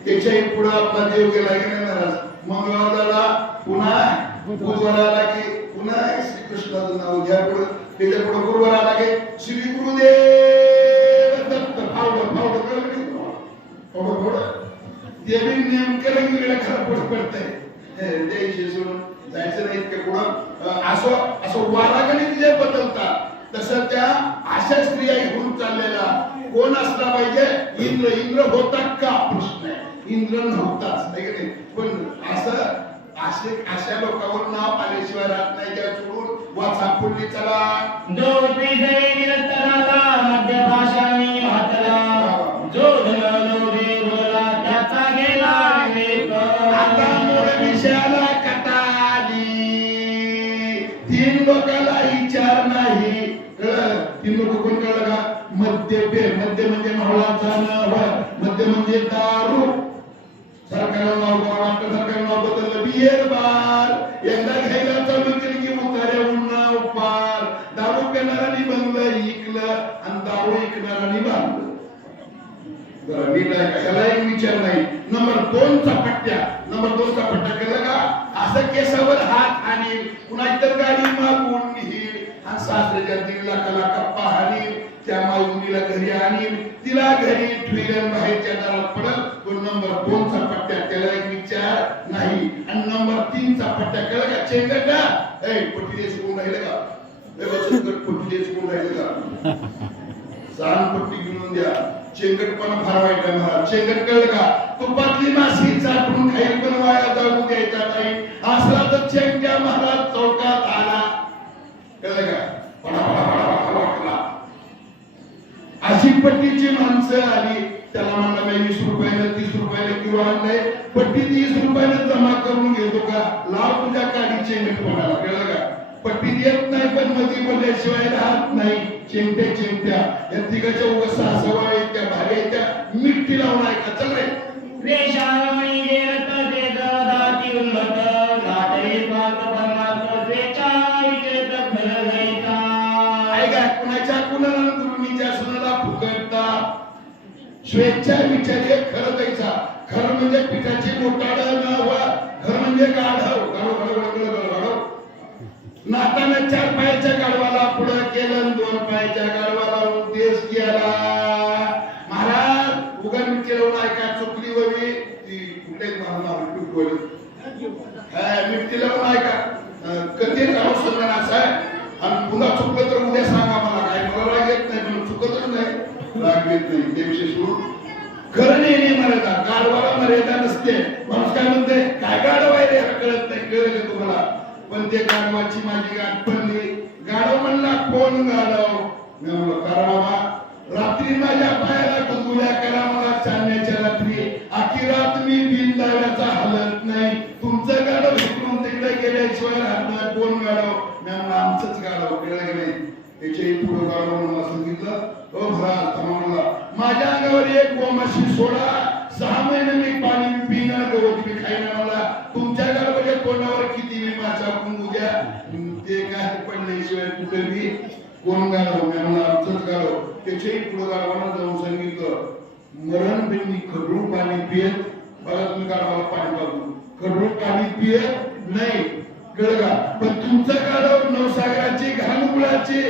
त्याच्याही पुढे आपला देव गेला की नाही महाराज? मंगळवाराला पुन्हा, बुधवाराला की पुन्हा श्रीकृष्णाचं नाव घ्या, पुढे त्याच्या पुढे गुरुवाराला की श्री गुरुदेव दत्त. फावडं फावडं ते बी नेमकं रंगीला खराब पडतंय. द्यायचे सोडून जायचं नाही इतकं पुढं. असं वारागणित जे बदलतात तसं त्या अशा स्त्रिया घेऊन चाललेला कोण असला पाहिजे? इंद्र. इंद्र होता का? प्रश्न आहे. इंद्र नव्हताच, पण अशा लोकांवर नाव आल्याशिवाय राहत नाही. त्या सोडून वाचा पुढली चला. जो मध्य भाषानी महातला, जो धनलोभे बोला त्याचा गेला विवेक. आता मूळ विषयाला कटाली, तीन लोकांना विचार नाही. तीन लोक कोण कळलं का? मद्य पे. मद्य म्हणजे नवलाचा नव, मद्य म्हणजे दारू. सरकारला नाव बरं वाटतं, सरकारला नाव बदललं बियर बार. एकदा घ्यायला चालू केली की उतार्या उन्हा उपार. दारू पिणाऱ्यांनी बंगलं इकलं आणि दारू ऐकणाऱ्यांनी बांधलं. त्याला एक विचार नाही. नंबर 2 चा पट्ट्या, नंबर 2 चा पट्टा केला का? असं केसावर हात आणि कुणा इतर गाडी मागून घेईल आणि सासऱ्याच्या 1.5 लाखाला कप्पा हाणील. त्या मागुनीला घरी आणील, तिला घरी ठेवून बाहेरच्या दारात पडल. तो नंबर 2 चा पट्ट्या, त्याला एक विचार नाही. आणि नंबर 3 चा पट्ट्या केला का? चेंगटा पट्टी देशून राहिलं का? पट्टी देशून राहिलं का? सांग पट्टी घेऊन द्या. चेंगटपणा फार वाईट आहे महाराज. चेंगट कळलं का? तुपातली माशी चाटून खाईल पण वाया जाऊ द्यायचा नाही. असला तर चेंगट्या महाराज चौकात आला, कळलं का? वाटला. अशी पट्टीची माणसं आली. त्याला म्हणला 20 रुपयाला 30 रुपयाला किंवा नाही, पट्टी 30 रुपयाला जमा करून घेतो का? लाव तुझ्या काढी चेंगटपणाला, कळलं का? पट्टी देत नाही पण मध्ये बोलल्याशिवाय राहत नाही. चिंट्या या तिघाच्या उगाच सवाळ त्या भारी त्या मिठी लावून ऐका. चल रे. वेशावणी गेरत ते दाती उन्मत, नाटरी स्वार्थ परमार्थ स्वेच्छा विचेत फल जायचा. ऐका, कुणाच्या कुणाला गुरुनीच्या सुनाला फुकटता. स्वेच्छा विचार हे खरं द्यायचा. खरं म्हणजे पिठाची मोटाड न व्हा. खरं म्हणजे गाढव. नाताना 4 पायाच्या गाढवाला पुढे केलं, 2 पायाच्या गाढवाला उद्देश केला. महाराज उगा मिठी लावून ऐका. चुकली ववी ती कुठेच मारणार टुटवली. मिठी लावून ऐका. कधी अनुसंधान असं आहे. आणि पुन्हा चुकलं तर उद्या सांगा मला. काय मला राग येत नाही, पण चुकतच नाही, राग येत नाही. ते विषय सोडून खरं नाही मर्यादा. गाढवाला मर्यादा नसते. माणूस काय म्हणते, काय गाढव आहे रे, कळत नाही. कळलं का तुम्हाला? पण ते गाढवाची माझी गाठ पडली. गाढव म्हणला कोण गाढव? मी म्हणलो करा बाबा, रात्री माझ्या पायाला गुदगुल्या करा मला चांदण्याच्या रात्री. आखी रात मी बिन दाव्याचा हलत नाही. तुमचं गाढव इकडून तिकडे गेल्याशिवाय राहत नाही. कोण गाढव? मी म्हणलं आमचंच गाढव. कळलं की नाही? त्याच्याही पुढे गाडवा मला सांगितलं तो महाराज म्हणला माझ्या अंगावर एक गोमाशी सोडा 6 महिने मी पाणी पिणार गवत मी खाईना मला तुमच्या गाडवाच्या तोंडावर किती मी माझा कुंगू द्या ते काय पडल्याशिवाय कुठे मी कोण गाडव मी मला आमचंच गाडव त्याच्याही पुढे गाडवानं जाऊन सांगितलं मरण बिंदी खडू पाणी पियत बघा तुम्ही गाडवाला पाणी पाजून खडू पाणी पियत नाही कळगा पण तुमचं गाडव नवसागराची घाणुळाची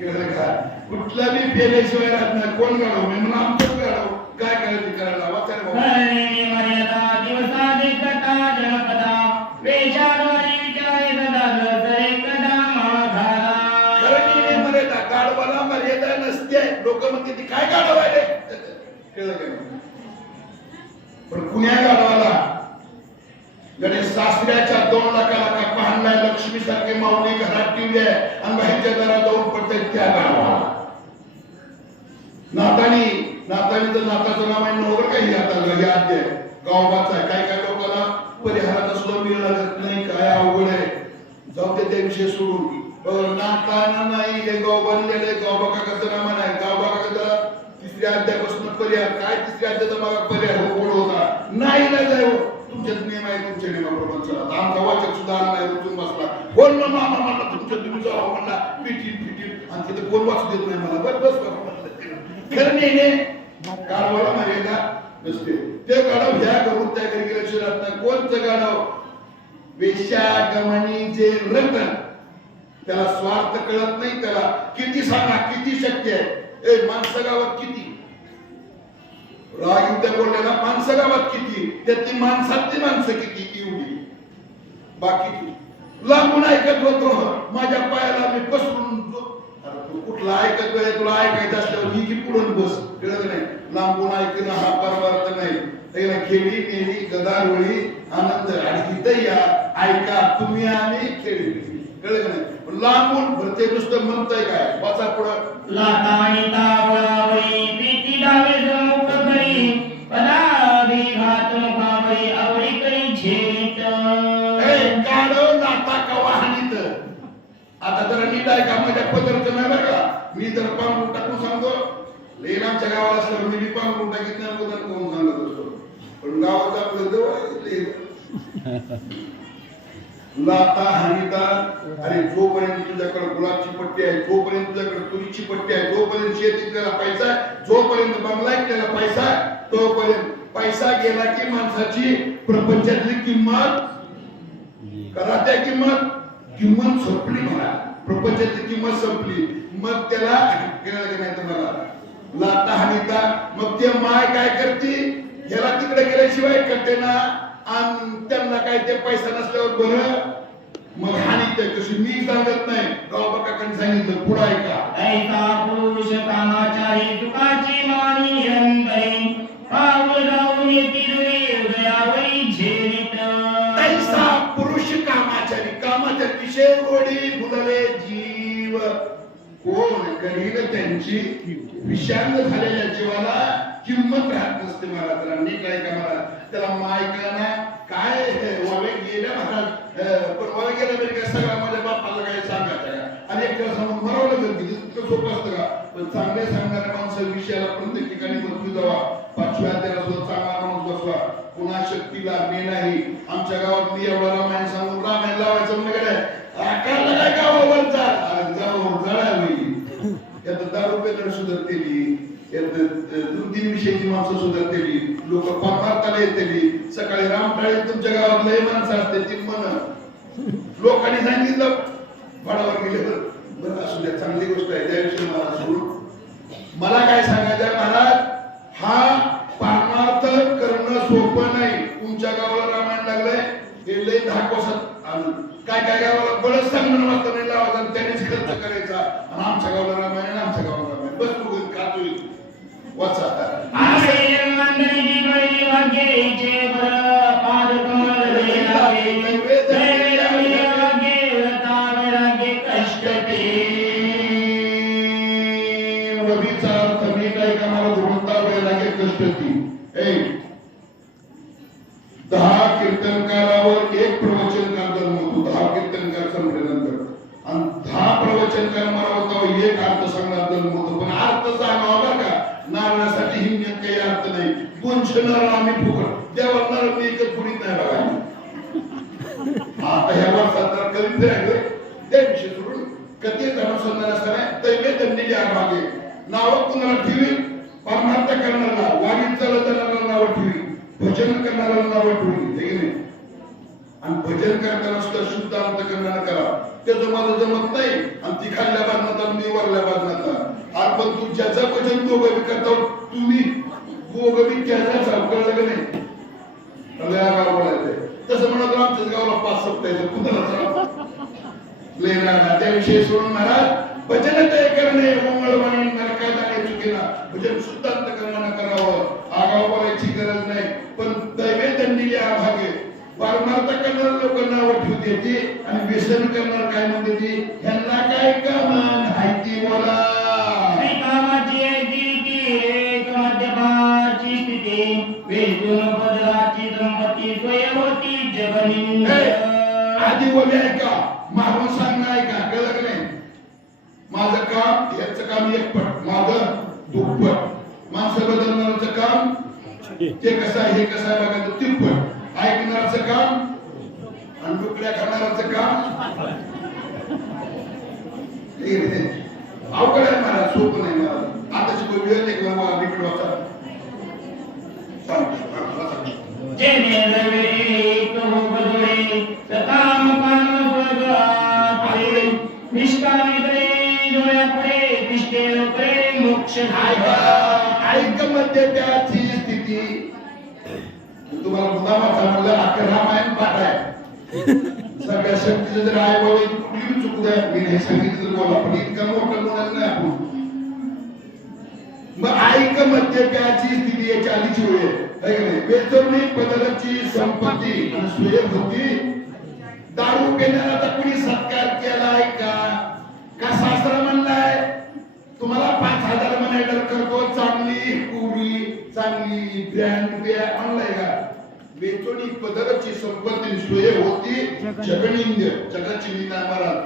कळगा कुठला बी पेल्याशिवाय राहत नाही कोण गाडव मी म्हणून आमचंच गाडव काय करायचं करायला वाचायला गाडवाला मर्यादा नसते लोक म्हणते ती काय गाडव आहे कळलं का पण कुण्या गाडवाला गणेश सासऱ्याच्या 2 लाखाला कप्पा आणलाय लक्ष्मी सारखे माऊली घरात ठेवली आहे आणि बाहेरच्या दारात जाऊन पडते त्या गाडवाला नातानी तर नाताचं नाव आहे नवर काही आता याद आहे गावाचा आहे काय लोकांना परिहाराचा सुद्धा मिळ लागत नाही काय अवघड आहे जाऊ दे त्या विषय सोडून नाताना नाही हे गाव बनलेलं गाव काकाचं नाव नाही गाव काकाचा 3ऱ्या अध्यायापासून परिहार काय 3ऱ्या अध्यायाचा मागा परिहार होता नाही ना जाय तुमच्याच नियम आहे तुमच्या नियमाप्रमाणे चला आमचा वाचक सुद्धा आला नाही उठून बसला कोण मामा म्हणला तुमच्या तुम्ही जावा म्हणला पिटील आणि तिथे कोण वाचू देत नाही मला बस खरं नाही गाडवाला मर्यादा नसते ते गाडव ह्या करून त्या घरी गेल्याशिवाय राहत नाही कोणतं गाडव वेश्यागमनी जे रतन त्याला स्वार्थ कळत नाही त्याला किती सांगा किती शक्य आहे माणसं गावात किती राग युद्ध बोलल्याला माणसं गावात किती त्यातली माणसातली माणसं किती एवढी बाकी लांबून ऐकत होतो माझ्या पायाला मी पसरून तू कुठला ऐकत नाही तुला ऐकायचं असल्यावर ही की पुढून बस कळत नाही लांबून ऐकणं हा परमार्थ नाही खेळी मेली गदारोळी आनंद आणि इथं या ऐका तुम्ही आणि खेळी कळलं नाही लांबून भरते नुसतं म्हणतंय काय वाचा पुढं लातानी तावळावळी पीती डावे जमुक करी पदावी घात मुखावळी आवळी करी झेत गाडव नाता कवा हानीत आता जरा नीट आहे का माझ्या पदरचं नाही बरं का मी जर पांघरून टाकून सांगतो लेन आमच्या गावाला असल्यावर मी पांघरून टाकीत नाही पदर कोण सांगत असतो पण गावात आपलं जवळ लाता हानिता अरे जोपर्यंत तुझ्याकडे गुलाबची पट्टी आहे जोपर्यंत तुझ्याकडे तुरीची पट्टी आहे जोपर्यंत शेतीत त्याला पैसा आहे जोपर्यंत बंगला आहे त्याला पैसा आहे तोपर्यंत पैसा गेला की माणसाची प्रपंचातली किंमत करात्या किंमत संपली मला प्रपंचातली किंमत संपली मग त्याला केलं नाही तुम्हाला लाता हानिता मग ते माय काय करते ह्याला तिकडे गेल्याशिवाय करते ना आणि त्यांना काय ते पैसा नसल्यावर बरं मग हानी ते कशी मी सांगत नाही गाव काकांनी सांगितलं पुढे ऐका ऐका पुरुष कामाचारी तुकाची मानी अंतरी पाऊल जाऊन येती उदयावरी झेलित ऐसा पुरुष कामाच्या विषय गोडी फुलले जीव कोण करील त्यांची विषांग झालेल्या जीवाला किंमत राहत नसते महाराजांनी काय का महाराज त्याला मायकला ना काय वावे गेल्या महाराज पण वावे गेल्या तरी काय सगळा माझ्या बापाला काय सांगायचं का आणि एक त्याला सांगून मरावं लागेल की तितकं सोपं असतं का पण चांगले सांगणाऱ्या माणसं विषयाला प्रत्येक ठिकाणी बसली जावा 5व्या अध्यायाला सुद्धा चांगला माणूस बसला पुन्हा शक्ती लागली नाही आमच्या गावात मी एवढा रामायण सांगून रामायण लावायचं म्हणजे आकारला काय गावावर जा गावावर जळावी यात 10 रुपये दर सुधारतेली 2-3 विषयाची माणसं सुधारतेली लोक परमार्थाला येतेली सकाळी रामटाळी तुमच्या गावात लय माणसं असते ती मन लोकांनी सांगितलं भाडावर गेले बरं असू द्या चांगली गोष्ट आहे त्याविषयी मला सोडून मला काय सांगायचं महाराज हा परमार्थ करणं सोपं नाही तुमच्या गावाला रामायण लागलंय हे लय 10 कोसात आणून काय गावाला बळच सांगणं वाटतं नाही लावायचं त्यानेच खर्च करायचा आणि आमच्या गावाला रामायण आमच्या गावाला रामायण बस तू खातोय वाचा आहे मंडळी बळी वाग्याचे बर पाद कमल देलावे दैवे वागे तावळागे कष्ट ते रवीचा अर्थ मी काय का मला गुणता वेळ लागे कष्ट ती 10 कीर्तनकारावर एक प्रवचनकार जन्मतो 10 कीर्तनकार संपल्यानंतर आणि 10 अर्थ सांगावा बरं का. नारळासाठी हिंमत काही अर्थ नाही. 200 नारळ आम्ही फुकट देवाला नारळ मी एकच पुरीत नाही बघा. आता ह्या वर्षात तर कधी फिरायचं त्या विषय सोडून कधीच अनुसंधान असताना दैवे दंडीची आभागे नावं कुणाला ठेवी परमार्थ करणारा वाणीत चालत जाणारा नावं ठेवी भजन करणारा नावं ठेवी हे की नाही. आणि भजन करताना सुद्धा शुद्ध अंतकरणाने करा. त्याचं माझं जमत नाही आणि ती खाल्ल्या बाजनात मी वरल्या बाजनात. अरे पण तू ज्याचं भजन दोघं बी करता तुम्ही दोघं बी त्याचा कळलं का नाही. तसं म्हणत आमच्याच गावाला 5 सप्ताहाचं कुणाला लेणार त्याविषयी सोडून महाराज भजन ते करणे मंगळवाणी नरका जाणे चुकीला भजन शुद्ध अंतकरणाने करावं. आगाव बोलायची गरज नाही. पण दैवे दंडीले आभागे परमार्थ करणारे लोक नावं ठेवते ती आणि व्यसन करणार काय म्हणते ती ह्यांना काय काम माहिती बोला. कामाची एक मध्यमाची स्थिती वेदून बदलाची दंपती स्वयंवती जगनिंद. आधी बोलले आहे का मारून सांगणं आहे का कळलं का नाही. माझं काम याचं काम एकपट माझं दुप्पट. माणसं बदलणारचं काम ते कसं आहे हे कसं आहे बघायचं तिप्पट. ऐकणारचं काम आणि डुकड्या खाणारचं काम अवघड आहे महाराज. सोपं नाही महाराज. आताची कोण वेळ नाही किंवा मला बिकट वाचा जेने रवे कहो बदळे सकाम पान स्वर्गाते निष्कामी करे डोळ्या पडे दिसते करे मोक्ष ऐक मध्ये त्याची स्थिती. तुम्हाला मुद्दामाचा म्हणलं अख्खं रामायण पाठ आहे. सगळ्या शक्तीचं जर आहे बाबा कुठली चूक द्या मी हे सांगितलं बोला पण इतका मोठं बोलायचं नाही आपण. मग ऐक मध्ये त्याची स्थिती याच्या आधीची वेळ आहे. बेचवणी पदाची संपत्ती आणि स्वयं होती. दारू पिण्याला कुणी सत्कार केलाय का सासरा म्हणलाय तुम्हाला 5,000 महिन्याला करतो चांगली पुरी चांगली ब्रँड आणलाय का. बेचवणी पदाची संपत्ती स्वयं होती जगनिंद जगाची निंदा महाराज.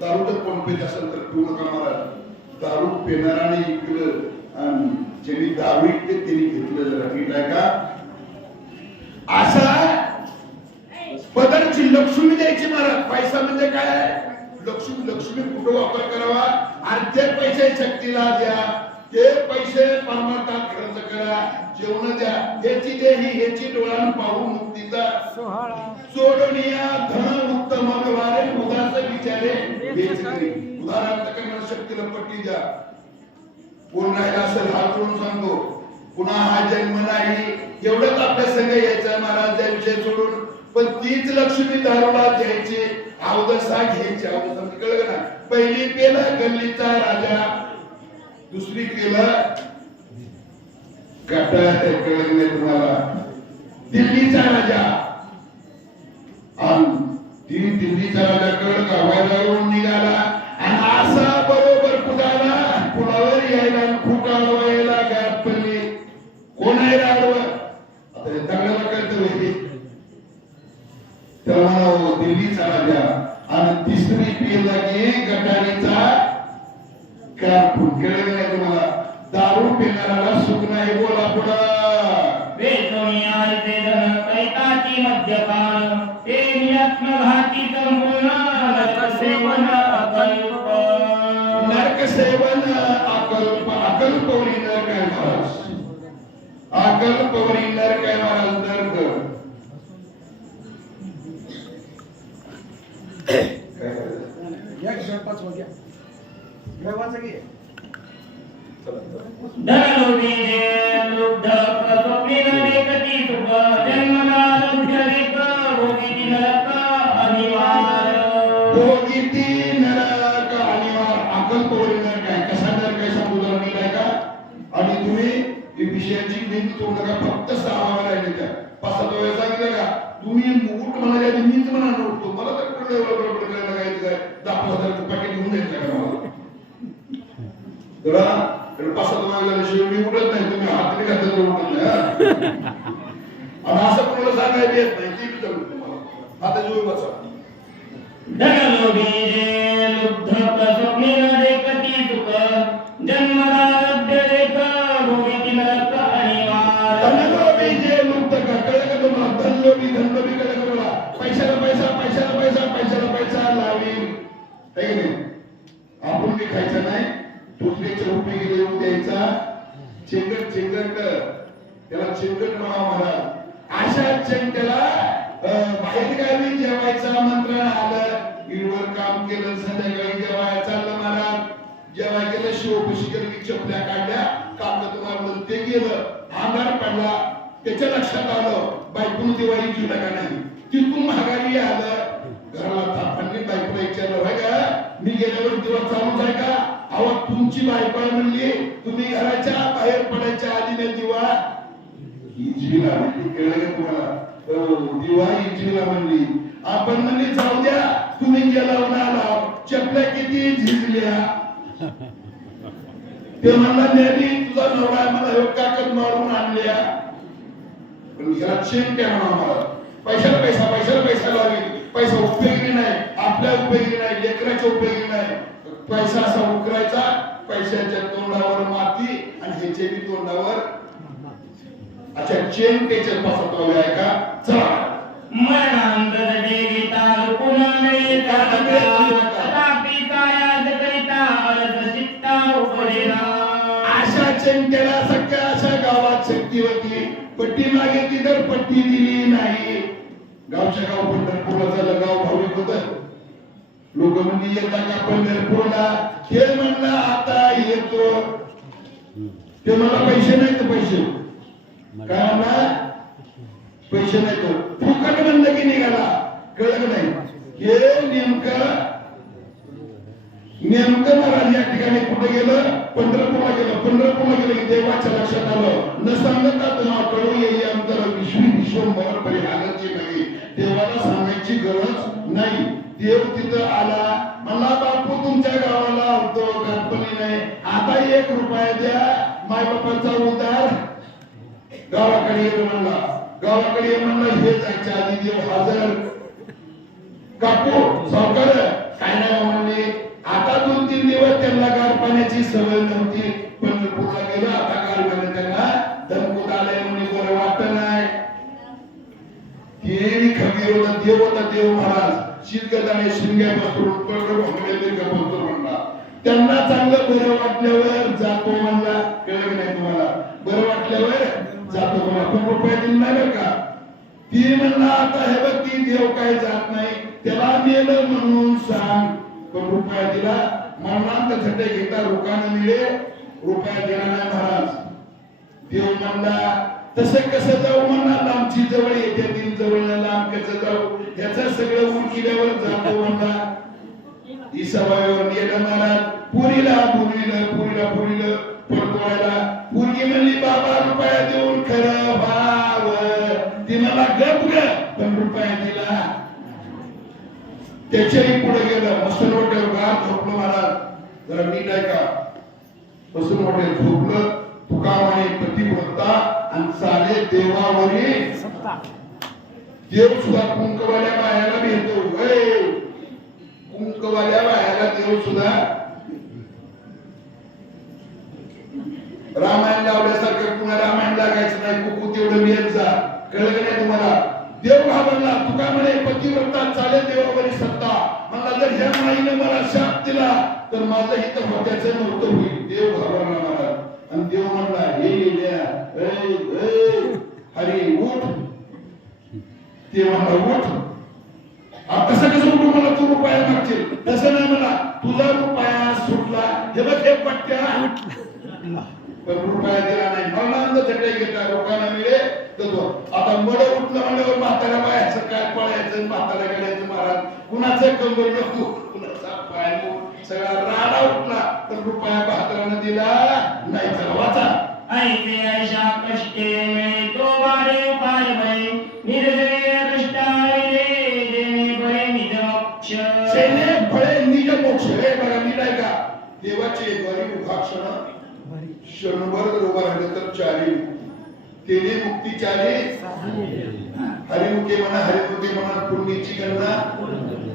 दारू तर कोण पेत असेल तर पिऊ नका महाराज. दारू पिणाराने इकडं आणि ज्यांनी दारू इकडे त्यांनी घेतलं जरा नीट आहे का. असा पदरची लक्ष्मी द्यायची महाराज. पैसा म्हणजे काय लक्ष्मी कुठं वापर करावा. अर्धे पैसे शक्तीला द्या ते पैसे परमार्थात खर्च करा. जेवण द्या ह्याची देही ह्याची डोळ्यानं पाहू मुक्तीचा सोडणिया धन उत्तम व्यवहारे उदास विचारे उदाहरण करणाऱ्या शक्तीला पट्टी द्या. कोण राहिला असेल हात करून सांगतो पुन्हा हा जन्म नाही एवढंच आपल्या संघ यायचं महाराज त्या विषय सोडून. पण तीच लक्ष्मी दारूला द्यायची अवदसा घ्यायची. अवदसा कळलं ना. पहिली केलं गल्लीचा राजा दुसरी केलं कळलं नाही तुम्हाला दिल्लीचा राजा. आणि दिल्लीचा राजा कळलं का वैरावरून निघाला आणि असा बरोबर कुदाला पुलावर यायला खुटा व्हायला गाठ पडली. कोण आहे राडवं आता हे दगडाला कळतं माहिती. तेव्हा दिल्लीचा राजा आणि तिसरी पेला की गटारीचा कारकून. कळलं नाही तुम्हाला. दारू पिणाऱ्याला सुख नाही बोला पुढं. वेदोनी आयते धन कैताची मद्यपान ते नियत्नघाती संपूर्ण नरकसेवन अकल्प. नरकसेवन अकल्प. अकल्पवरी नरक आहे महाराज. अकल्पवरी नरक आहे महाराज. नरक धनलोभी लुब्ध स्वप्नेन वेकती सुख जन्मनालुभ्यवेक भोगिती नरक अनिवार. भोगिती नरक अनिवार. अकल्पवरी नरक आहे. कसा नरक आहे सांगू जरा नीट आहे का. आणि तुम्ही विषयाची भिंत तोडू नका. फक्त 6 राहिले त्या 5-7 वेळा सांगितलं का तुम्ही मुकुट म्हणाले मीच म्हणा नव्हतो मला तर कुठे एवढं बरोबर करायला काय 10,000 पाकिट घेऊन द्यायचं का मला जरा 5-7 वेळा शिवाय मी उठत नाही. तुम्ही हात घातलं तर उठत नाही. आणि असं कोणाला सांगायला येत नाही. ती विचारू तुम्हाला आता जीव बसा. धनलोभी लुब्ध स्वप्नेन वेकती सुख जन्मनालुभ्यवेक मध्य रेख भूमीतील रक्त अनिवार्य धनलोभी जे मुक्त का कळलं का तुम्हाला? धनलोभी कळलं का मला? पैशाला पैसा पैशाला पैसा पैशाला पैसा लावी है की नाही? आपण बी खायचं नाही, दुसऱ्याच्या उपयोगी देऊन द्यायचा. चिंगट त्याला चिंगट नाव म्हणा. अशा चिंगट्याला बाहेरगावी जेवायचा मंत्र आलं, इडवर काम केलं, संध्याकाळी जेवायला चाललं महाराज. जेव्हा गेलं शिवपुशी केली, चपल्या काढल्या, कागद मारलं, ते गेलं, अंधार पडला. त्याच्या लक्षात आलं बायकोनं दिवाळी केलं का नाही. तिथून महागारी आलं, घराला थापांनी बायकोला विचारलं, होय का मी गेल्यावर दिवस चालूच आहे का? अहो तुमची बायको म्हणली तुम्ही घराच्या बाहेर पडायच्या आधी मी दिवा इजवीला म्हणली. कळलं का तुम्हाला? दिवा इजवीला म्हणली. आपण म्हणली जाऊ द्या, तुम्ही गेला आला, चपल्या किती झिजल्या. ते म्हणला नेहमी तुझा नवरा मला काकत मारून आणल्या. पण ह्याला चेन काय म्हणा मला? पैशाला पैसा पैशाला पैसा लागेल. पैसा उपयोगी नाही, आपल्या उपयोगी नाही, लेकराच्या उपयोगी नाही. पैसा असा उकरायचा, पैशाच्या तोंडावर माती आणि ह्याच्या बी तोंडावर. अच्छा चेन त्याच्यात पासून आहे का? चला मरणांत गीता पुनः तथापि कायात करिता अलस चित्ता उपडेना. अशा चेंट्याला सगळ्या अशा गावात शक्ती होती, पट्टी मागितली तर पट्टी दिली नाही. गावच्या गाव पंढरपूरला झालं, गाव भाविक होत. लोक म्हणजे येता का पंढरपूरला? हे म्हणलं आता येतो. ते मला पैसे नाही तर पैसे काय म्हणला? पैसे नाही तो फुकट म्हणलं की निघाला. कळलं नाही? हे नेमकं महाराज या ठिकाणी कुठे गेलं? पंढरपूरला गेलं. पंढरपूरला गेलं की देवाच्या लक्षात आलं, न सांगता तुम्हा कळू येई अंतर विश्वंभर परिहाराची नाही. देवाला सांगायची गरज नाही. देव तिथं आला, मला बापू तुमच्या गावाला होतो, कल्पनी नाही, आता 1 रुपया द्या, मायबापाचा उद्धार. गावाकडे ये म्हणला, गावाकडे ये म्हणला. हे जायच्या आधी देव हजर. काकू सावकार काय नाही म्हणले. आता 2-3 दिवस त्यांना गार पाण्याची सवय नव्हती. पंढरपूरला गेलं, आता गार पाणी त्यांना दमकूत आलंय म्हणे, बरं वाटत नाही. ते खबीर होता, देव होता, देव महाराज. शीतगताने शिंग्या बसरून म्हणला. त्यांना चांगलं बरं वाटल्यावर जातो म्हणला. कळलं नाही तुम्हाला? बरं वाटल्यावर जातो म्हणला. पण रुपया दिला नाही बरं का? ती म्हणला आता हे बघ ती देव काय जात नाही, त्याला नेलं म्हणून सांग. पण रुपया दिला मरणांत झटे घेता रुकानं मिळे, रुपया दिला नाही महाराज. देव म्हणला तसं कसं जाऊ म्हणला? लांबची जवळ येते, तीन जवळ लांब कसं जाऊ? याचं सगळं उरकिल्यावर जातो म्हणला. इसाबाईवर नेलं महाराज. पुरीला पडतोयला. पुरगी म्हणली बाबा रुपया देऊन खरं भाव. ती मला गप ग, पण रुपया दिला. त्याच्याही पुढे गेलं. मसून हॉटेल गार झोपलं महाराज. जरा नीट आहे का? मसून हॉटेल झोपलं. तुकामाने पतिव्रता आणि चाले देवावरी देव सुद्धा कुंकवाल्या बायाला भेटतो. कुंकवाल्या बायाला देव सुद्धा रामायण लावल्यासारखं पुन्हा रामायण लागायचं नाही. कुकू तेवढं मिळत जा. कळलं का नाही तुम्हाला? देव घाबरला. तुका म्हणे पतिव्रता चाले देवावरी सत्ता. म्हणला जर ह्या माईने मला शाप दिला तर माझं हित होत्याचं नव्हतं होईल. देव घाबरला महाराज. आणि देव म्हणला हे हरी उठ. ते म्हणला उठ. कसं कसं उठू? मला तू रुपया मागशील. तसं नाही म्हणा, तुझा रुपया सुटला. हे बघ हे पट्ट्या. पण रुपया दिला नाही. मरणांत झटे घेता रुपयाला मिळे तो. आता मड उठलं म्हणल्यावर म्हाताऱ्या बायाचं काय पळायचं, म्हाताऱ्या गेल्याचं महाराज. कुणाचं कंबर नको, कुणाचा पाय नको, सगळा राडा उठला. तर रुपया म्हाताऱ्यानं दिला नाही. चला वाचा. ऐसे ऐशा कष्टे में तो बारे उपाय भय निर्जय कष्टाळे देणे भय निज मोक्ष. सेने फळे निज मोक्ष. हे बघा नीट आहे का? देवाचे द्वारी उभाक्षण क्षणभर उभा राहिलं तर चारी. तेने मुक्ती चारी. हरिमुखे म्हणा, हरिमुखे म्हणा, पुण्याची गणना.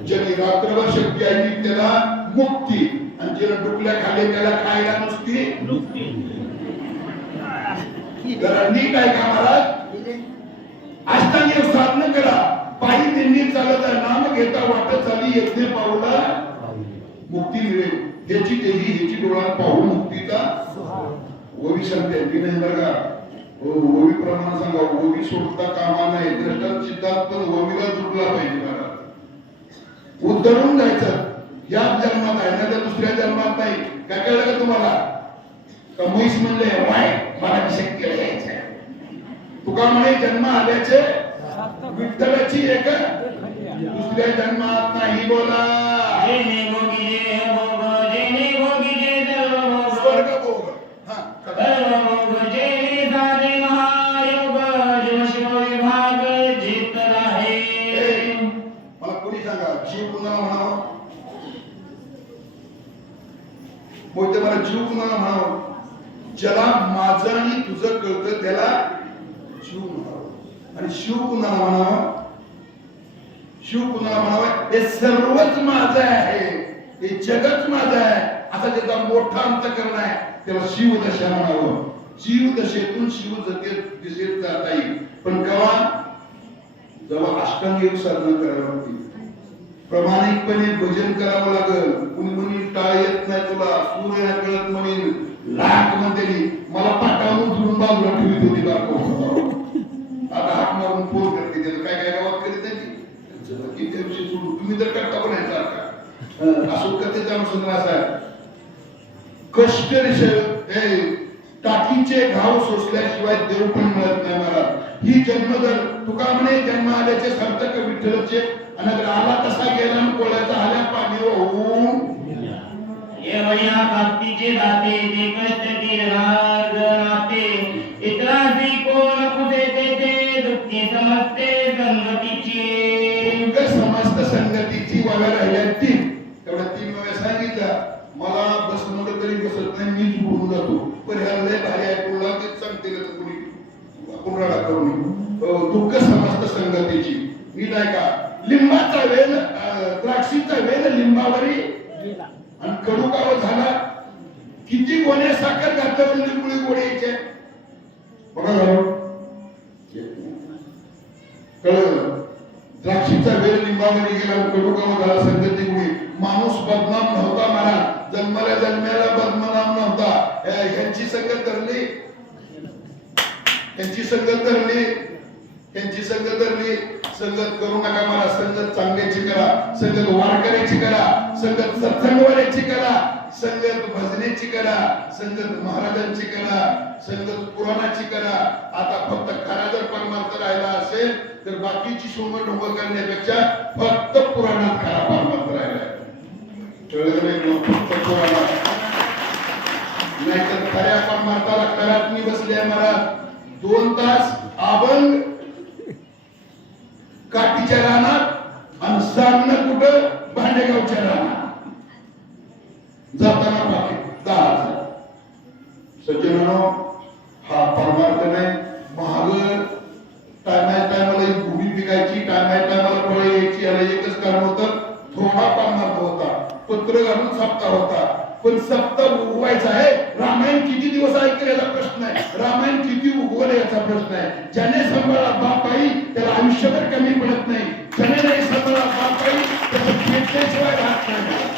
ज्याने रात्रभर शक्ती आहे त्याला मुक्ती, आणि ज्याला डुकल्या खाली त्याला खायला नुसती. जरा नीट आहे का महाराज? अष्टांग साधन करा, पायी दिंडी चालत आहे, नाम घेता वाटत चाली यज्ञ पावला मुक्ती मिळेल. ह्याची देही ह्याची डोळा पाहू मुक्तीचा ओवी सांगते की नाही बरं का? ओवी प्रमाण सांगा, ओवी सोडता कामा नाही, द्रष्टात सिद्धांत पण ओवीला जुडला पाहिजे महाराज. उद्धरून जायचं याच जन्मात आहे ना, तर दुसऱ्या जन्मात नाही. काय कळलं का तुम्हाला? का म्हैस म्हणले वाय मला शक्य यायचं, तुका म्हणे जन्म आल्याचे विठ्ठलाची एक दुसऱ्या जन्मात नाही. बोला जेने भोगी जे भोग, जेने भोगी जे सर्व भोग, स्वर्ग भोग. हा सर्व भोग जेने साधे महायोग, जीव शिव विभाग जितला आहे. मला कोणी सांगा जीव कुणाला म्हणावं? मोठे मला जीव कुणाला म्हणावं? ज्याला माझं आणि तुझं कळतं त्याला जीव म्हणावं. आणि शिव कुणाला म्हणावं? शिव कुणाला म्हणावं? हे सर्वच माझं आहे, हे जगच माझं आहे, असा ज्याचा मोठा अंतःकरण आहे त्याला शिवदशा म्हणावं. जीवदशेतून शिव दिशेत जाता येईल. पण केव्हा? जेव्हा अष्टांग योग साधना करावी लागते, प्रामाणिकपणे भजन करावं लागेल. कुणी म्हणी टाळ येत नाही तुला, सूर्य नाही कळत म्हणेल, लाख म्हणते मला पाटावून धरून बाजूला ठेवीत होती बारको. आता हात मारून फोन करते, त्याला काय काय गावात करीत नाही की त्या विषयी सोडून तुम्ही जर करता पण आहे सारखा असो कथेचा अनुसंधान असा कष्ट टाकीचे घाव सोसल्याशिवाय देव पण मिळत नाही मला. ही जन्मदर तुका म्हणे जन्म आल्याचे सार्थक विठ्ठलचे, आणि आला तसा गेला कोळ्याचा आल्या पाणी होऊन एवढ्या भक्तीचे दाते ते कष्ट राग नाते, इतरांची कोण कुठे ते दुःखी समजते संगतीची. समस्त संगतीची वाव्या राहिल्या तीन, तेवढ्या 3 वाव्या सांगितल्या. मला बसमध्ये तरी बसत नाही, मीच बोलून जातो. पण ह्या लय भारी आहे, कोणाला तेच सांगते का कोणी कुणाला करून दुःख समस्त संगतीची. मी नाही का लिंबाचा वेल द्राक्षीचा वेल लिंबावरी आणि कडू गाव झाला, किती गोण्या साखर घातल्यावर लिंबुळी गोडी यायचे बघा कळलं. द्राक्षीचा वेल लिंबावरी गेला, कडू गाव झाला संगती गुणी. माणूस बदनाम नव्हता महाराज, जन्माला जन्माला बदनाम नव्हता. ह्यांची संगत धरली, त्यांची संगत धरली, त्यांची संगत धरली. संगत करू नका मला, संगत चांगल्याची करा, संगत वारकऱ्याची करा, संगत सत्संगवाल्याची करा, संगत भजनेची करा, संगत महाराजांची करा, संगत पुराणाची करा. आता फक्त खरा जर परमार्थ राहिला असेल तर बाकीची शोभा ढोंग करण्यापेक्षा फक्त पुराणात खरा परमार्थ राहिला. फक्त पुराणात नाहीतर खऱ्या परमार्थाला खरात मी बसले महाराज. 2 तास अभंग काठीच्या रानात आणि सामनं कुठं भांडेगावच्या रानात, जाताना पाकिट 10,000. सज्जनानो हा परमार्थ नाही. महाग टायमाला भूमी पिकायची, टायमाला फळे यायची, याला एकच कारण होतं, थोडा परमार्थ होता, पत्र घालून सप्ताह होता. पण सप्ताह उगवायचा आहे. रामायण किती दिवस ऐकेल याचा प्रश्न आहे, रामायण किती उगवलं याचा प्रश्न आहे. ज्याने सांभाळा बाप आई त्याला आयुष्यभर कमी पडत नाही, ज्याने नाही सांभाळा बाप आई त्याचं भेटल्याशिवाय राहत नाही.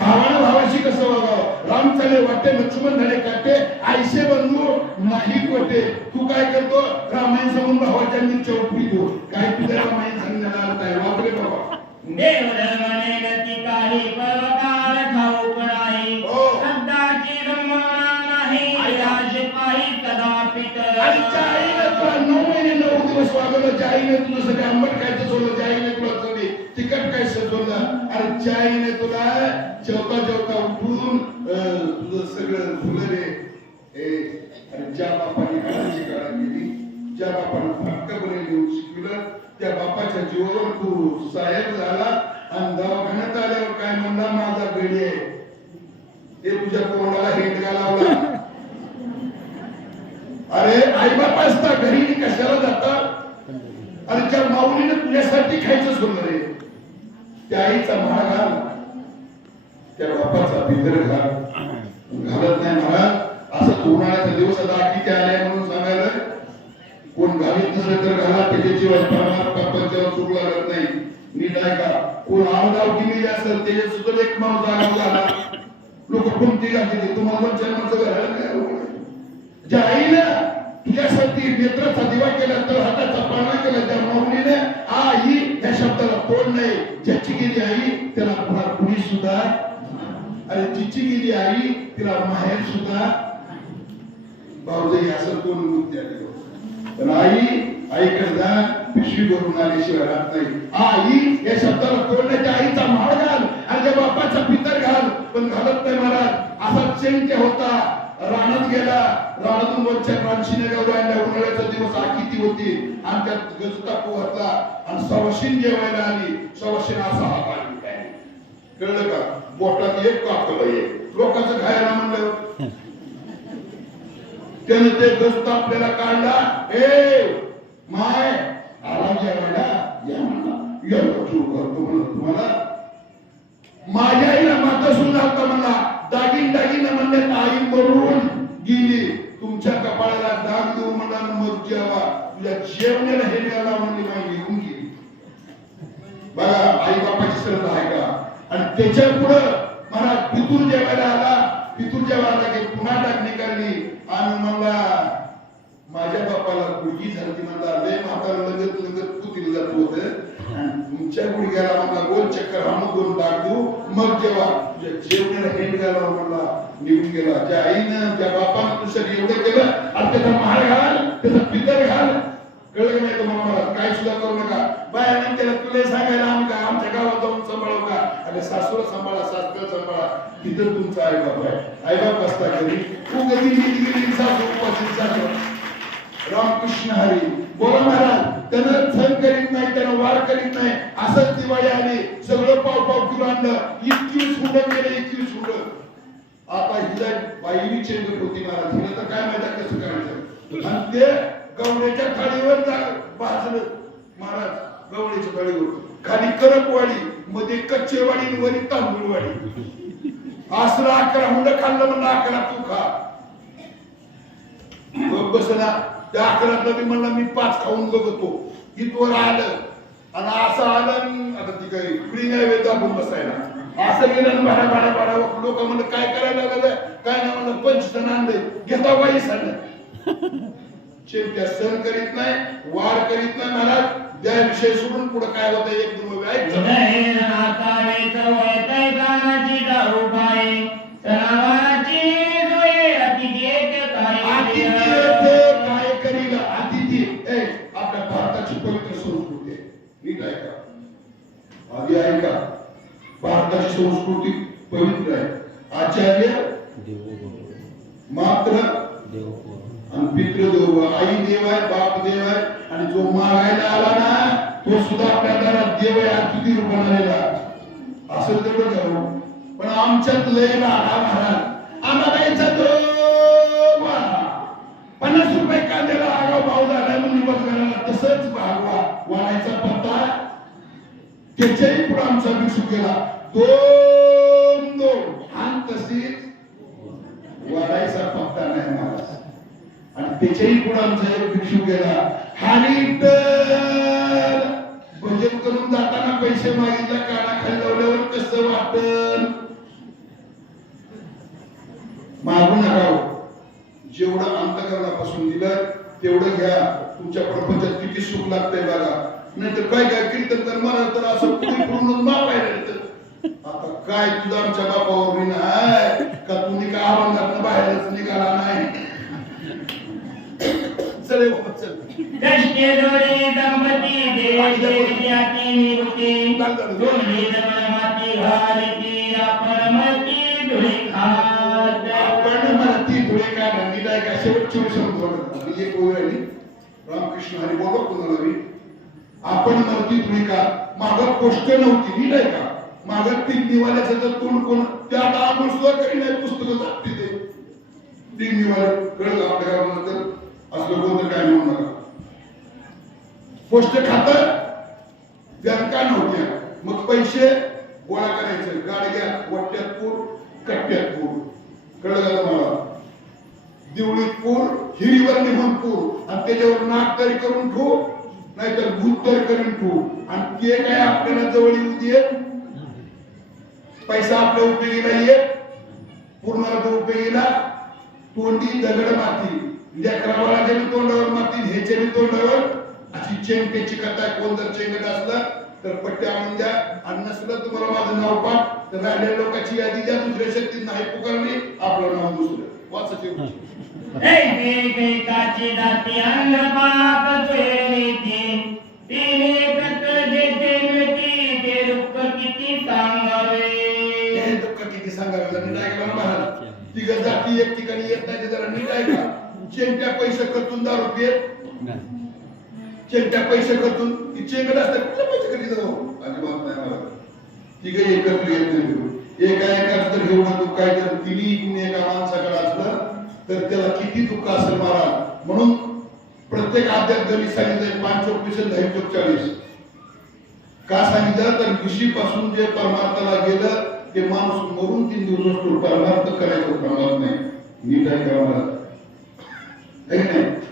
भावानं भावाशी कसं वागावं? राम चाले वाटे लक्ष्मण झाले काटे, आईसे बंधू नाही कोटे. तू काय करतो? रामायण सांगून भावाच्या नीचे उठवितो. काय तुझ्या रामायण सांगण्याला आलं काय? वापरे बाबा देव धर्मने गती काही परकाळ ठाऊक नाही, सदाची रमणा नाही, राज पायी कदापित. आईच्या आईनं तुला 9 महिने 9 दिवस वागवलं, ज्या आईने तुला सगळं आंबट खायचं सोडलं, ज्या आईने तुला सगळी तिखट काय सजवलं, आणि ज्या आईने तुला जेवता जेवता उठून तुझं सगळं धुलं रे. आणि ज्या बापाने काळाची काळा केली, ज्या बापाने फटका बरे लिहून शिकवलं, त्या बापाच्या जीवावर तू साहेब झाला आणि दवाखान्यात आल्यावर काय म्हणला माझा गडी आहे, ते तुझ्या तोंडाला हेंडगा लावला. अरे आई बाप असता घरी कशाला जातात? आणि ज्या माऊलीने तुझ्यासाठी खायचं सोडलं रे, त्या आईचा माळ घाल, त्या बापाचा भितर घाल. घालत नाही महाराज. असं उन्हाळ्याचा दिवस आता शिवाय प्रपंचावर चूक लागत नाही. नीट आहे का? कोण आमदार किती असेल त्याच्या सुद्धा एक माणूस आगाव झाला लोक कोणती घातली तुम्हाला पण जन्माचं घर आहे. ज्या आईनं तुझ्यासाठी नेत्राचा दिवा केला तर हाताचा पाळणा केला त्या माऊलीने आई या शब्दाला तोड नाही. ज्याची गेली आई त्याला पुन्हा कुणी सुद्धा अरे जिची गेली आई तिला माहेर सुद्धा भाऊजाई असं कोण मुद्दे आले. पण आईकडे जा पिशवी भरून आल्याशिवाय राहत नाही. आई या शब्दाला तोड नाही. त्या आईचा माळ घाल आणि त्या बापाचा पितर घाल पण घालत नाही महाराज. असा चैत्य होता रानात गेला. रानातून वरच्या रानशीने गवऱ्या आणल्या. उन्हाळ्याचा दिवस आखीती होती आणि त्यात गजता पोहतला आणि सवाशीन जेवायला आली. सवाशीन असा हात आली काय कळलं का? बोटात एक कापलं एक लोकांचं खायला म्हणलं त्याने ते गजता आपल्याला काढला. ए माय आराम जेवायला या म्हणला एवढं सुरू करतो म्हणलं तुम्हाला. माझ्या आईला माता सुद्धा होता म्हणला. दागिन म्हणले आई मरून गेली. तुमच्या कपाळाला डाग देऊ म्हणला मग जेवा तुझ्या जेवणाला हे द्यायला म्हणली माहिती घेऊन गेली. बघा आई बापाची श्रद्धा आहे का? आणि त्याच्या पुढं महाराज पितूर जेवायला आला. पितूर जेवायला की पुन्हा टाकणी काढली आणि म्हणला माझ्या बापाला गुडघी झाली म्हणला लय म्हातारा लगत लगत पुतीला जात होत तुमच्या गुडघ्याला म्हणला गोल चक्कर आणून दोन डाग देऊ मग जेव्हा तुझ्या जेवणाला हेंड घाला म्हणला निघून गेला. ज्या आईनं ज्या बापानं तुझ्या एवढं केलं आणि त्याचा महार घाल त्याचा पितर घाल कळलं नाही तुम्हाला. काय सुद्धा करू नका. बाया त्याला तुला सांगायला आम्ही काय आमच्या गावात जाऊन सांभाळू का? अरे सासूला सांभाळा सासऱ्याला सांभाळा. तिथं तुमचा आई बाप आहे. आई बाप असता घरी तू कधी गेली सासू उपाशी सासू रामकृष्ण हरी बोला महाराज. त्यानं सण करीत नाही त्यानं वार करीत नाही. असंच दिवाळी आली सगळं पाव किलो आणलं 21 हुंड गेले 21 हुंड. आता हिला बाईनी चेंज होती महाराज. हिला तर काय माहिती कसं करायचं. आणि ते गवण्याच्या थाळीवर भाजलं महाराज. गवण्याच्या थाळीवर खाली करपवाडी मध्ये कच्चेवाडी वरी तांदूळवाडी. असं 11 हुंड खाल्लं म्हणलं 11 तू खा. बसला त्या 11तला मी म्हणलं मी 5 खाऊन बघतो. इथवर आलं आणि असं आलं आता ती काही फ्री नाही वेळ दाबून बसायला. असं गेलं भाडा भाडा भाडा लोक म्हणलं काय करायला लागलं काय नाही म्हणलं 25 आणले घेता बाई सांग. शेवट्या सण करीत नाही वार करीत नाही महाराज. त्या विषय सोडून पुढे काय होतं एक दोन काय करील अतिथी आपल्या भारताची पवित्र संस्कृती आहे. नीट आहे का? आधी आहे का? भारताची संस्कृती पवित्र आहे. आचार्य मात्र आणि पितृदेव आई देव आहे बाप देव आहे. आणि जो मागायला आला ना तो सुद्धा आपल्या घरात देव आहे. अतिथी रूपाने आलेला असं तेवढं जाऊ. पण आमच्यात लय राहा महाराज आम्हाला द्यायचा तो 50 रुपये कांद्याला आगाव भाव झाला म्हणून निवड करायला तसंच भागवा वाढायचा पत्ता त्याच्याही पुढे आमचा भिक्षू केला 2 आणि तशीच वाढायचा पत्ता नाही महाराज. आणि त्याच्याही पुढे आमचा एक भिक्षू गेला. हानी तर भजन करून जाताना पैसे मागितला कानाखाली लावल्यावर कसं वाटल? मागू नका. जेवढं अंतकरणापासून दिलं तेवढं घ्या. तुमच्या प्रपंचात किती सुख लागतंय बघा. नाहीतर काय काय कीर्तन कर मला तर असं पूर्ण मापायला. आता काय तुझं आमच्या बापावर नाही का तुम्ही का आव्हानात बाहेरच निघाला नाही. चले बाबा चल. रामकृष्ण हरी बोला कुणाला आपण मरती तुम्ही का माग गोष्ट नव्हती. नीट आहे का? माग तीन निवाल्याचं तर तोंड कोण त्या आपण सुद्धा करी नाही पुस्तकं जात तिथे तीन निवाले कळलं आपल्या गावानंतर असलं कोणतं काय म्हणू नका. पोस्ट खात बँका नव्हत्या मग पैसे गोळा करायचे गाडग्या वट्ट्यात पूर कट्ट्यात पूर कळलं का मला. दिवळीत पूर हिरीवर निघून पूर आणि त्याच्यावर नाक तरी करून ठेवू नाहीतर भूत तर करेन तू. आणि ते काय आपल्याला जवळ येऊ देत, पैसा आपल्या उपयोगीला येत, पूर्ण उपयोगीला, तोंडी दगड माती, लेकरा बाळाच्या तोंडावर माती, ह्याच्या तोंडावर अशी चेंगट्याची कथा. कोण जर चेंगट असला तर पट्ट्या आणून द्या, आणि नसलं तुम्हाला माझं नाव पाठ तर राहिलेल्या लोकांची यादी द्या. दुसऱ्या शक्तीत नाही पुकारणे, आपलं नाव दुसरं वाचायचे. एकेकाची दाती अंग पाप चोरलीती, तिने कत जेथे मिळती ते दुःख किती सांगावे. हे दुःख किती सांगावे. जर नीट ऐकलं ना महाराज, तिघ जाती एक ठिकाणी येत नाही, ते जरा नीट ऐका. चेंगट्या पैसे खर्चून दारू पियत, चेंगट्या पैसे खर्चून ती चेंगट असते, कुठले पैसे कधी जाऊ अजिबात नाही महाराज. तिघ एकत्र येत नाही. एका जर एवढं दुःख आहे तर तिन्ही गुण एका माणसाकडे असलं तर त्याला किती दुःख असेल महाराज. म्हणून प्रत्येक अध्यात्म गणित सांगितलंय 5 चोक 20 10 चोक 40. का सांगितलं तर विशी पासून जे परमार्थाला गेलं ते माणूस मरून 3 दिवस परमार्थ करायचं प्रमाण नाही. नीट आहे का महाराज?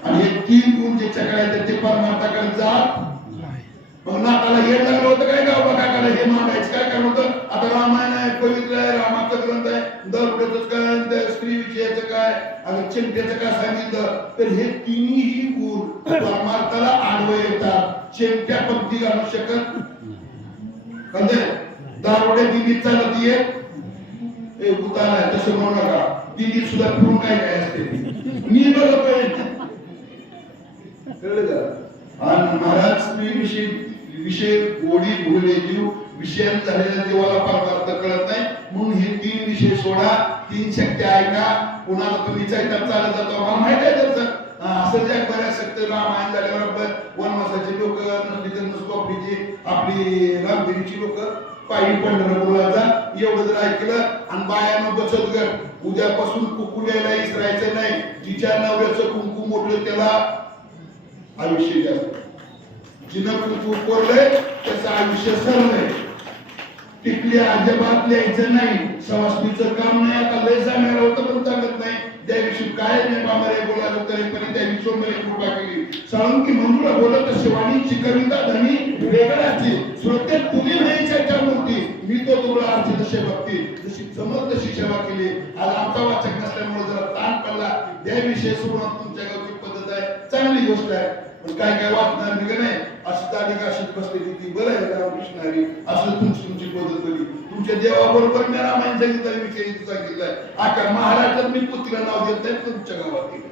आणि हे 3 गुण जे चक्र आहेत ते परमार्थाकडे जात. मग नाताला हे लागलं होतं काय गाव बघायला हे मागायचं काय कारण होतं. आता रामायण आहे, पवित्र आहे, रामाचा ग्रंथ आहे, दररोजच काय, स्त्री विषयाचं काय आणि चिंतेचं काय सांगितलं तर हे तिन्ही गुण परमार्थाला आडवं येतात. चिंत्या पंक्ती घालू शकत म्हणजे दारोडे दिल्लीत चालत येत भूतान आहे तसं म्हणू नका. दिल्लीत सुद्धा फिरून काय काय असते मी बघतोय. कळलं का? आणि महाराज स्त्री विषय ओढी भुगले जीव विषयात झालेल्या जीवाला परमार्थ कळत नाही. म्हणून हे 3 विषय सोडा, 3 शक्ती ऐका. कुणाला तुम्ही चैत्यात चालत जातो मला माहित आहे त्याचं असं जग बऱ्याच शक्ती. रामायण झाल्यावर वनवासाची लोक नसली तर नसकोपडीची आपली रामगिरीची लोक पायी पंढरपूरला जा. एवढं जर ऐकलं आणि बायानं बचत गट उद्यापासून कुकुल्याला इसरायचं नाही. तिच्या नवऱ्याचं कुंकू मोठं त्याला आयुष्य जास्त. जिनं कुंकू कोरलंय त्याचं आयुष्य सरलंय. टिकली अजिबात लिहायचं नाही. सवासणीचं काम नाही. आता लय सांगायला होतं पण चालत नाही. त्याविषयी काय नाही बाबारे बोलायला तरी पण त्याविषयी मला कृपा केली. साळुंकी मंजुळा बोलत शिवानीची कविता धनी वेगळाची श्रोत्यात तुम्ही म्हणायच्या मूर्ती मी तो तुला अर्थ जसे भक्ती जशी जमत तशी सेवा केली. आज आमचा वाचक नसल्यामुळे जरा ताण पडला. त्याविषयी सोडून तुमच्या गावची पद्धत आहे, चांगली गोष्ट आहे. पण काय काय वाचणार मी का नाही असं तालिका अशीच बसलेली ती बरं आहे. रामकृष्ण हरी असं तुमची पद्धत होती. तुमच्या देवाबरोबर मी रामायण सांगितलं विषयी सांगितलंय. आका महाराजांनी मी पुत्रीला नाव देत नाही तुमच्या गावात नाही.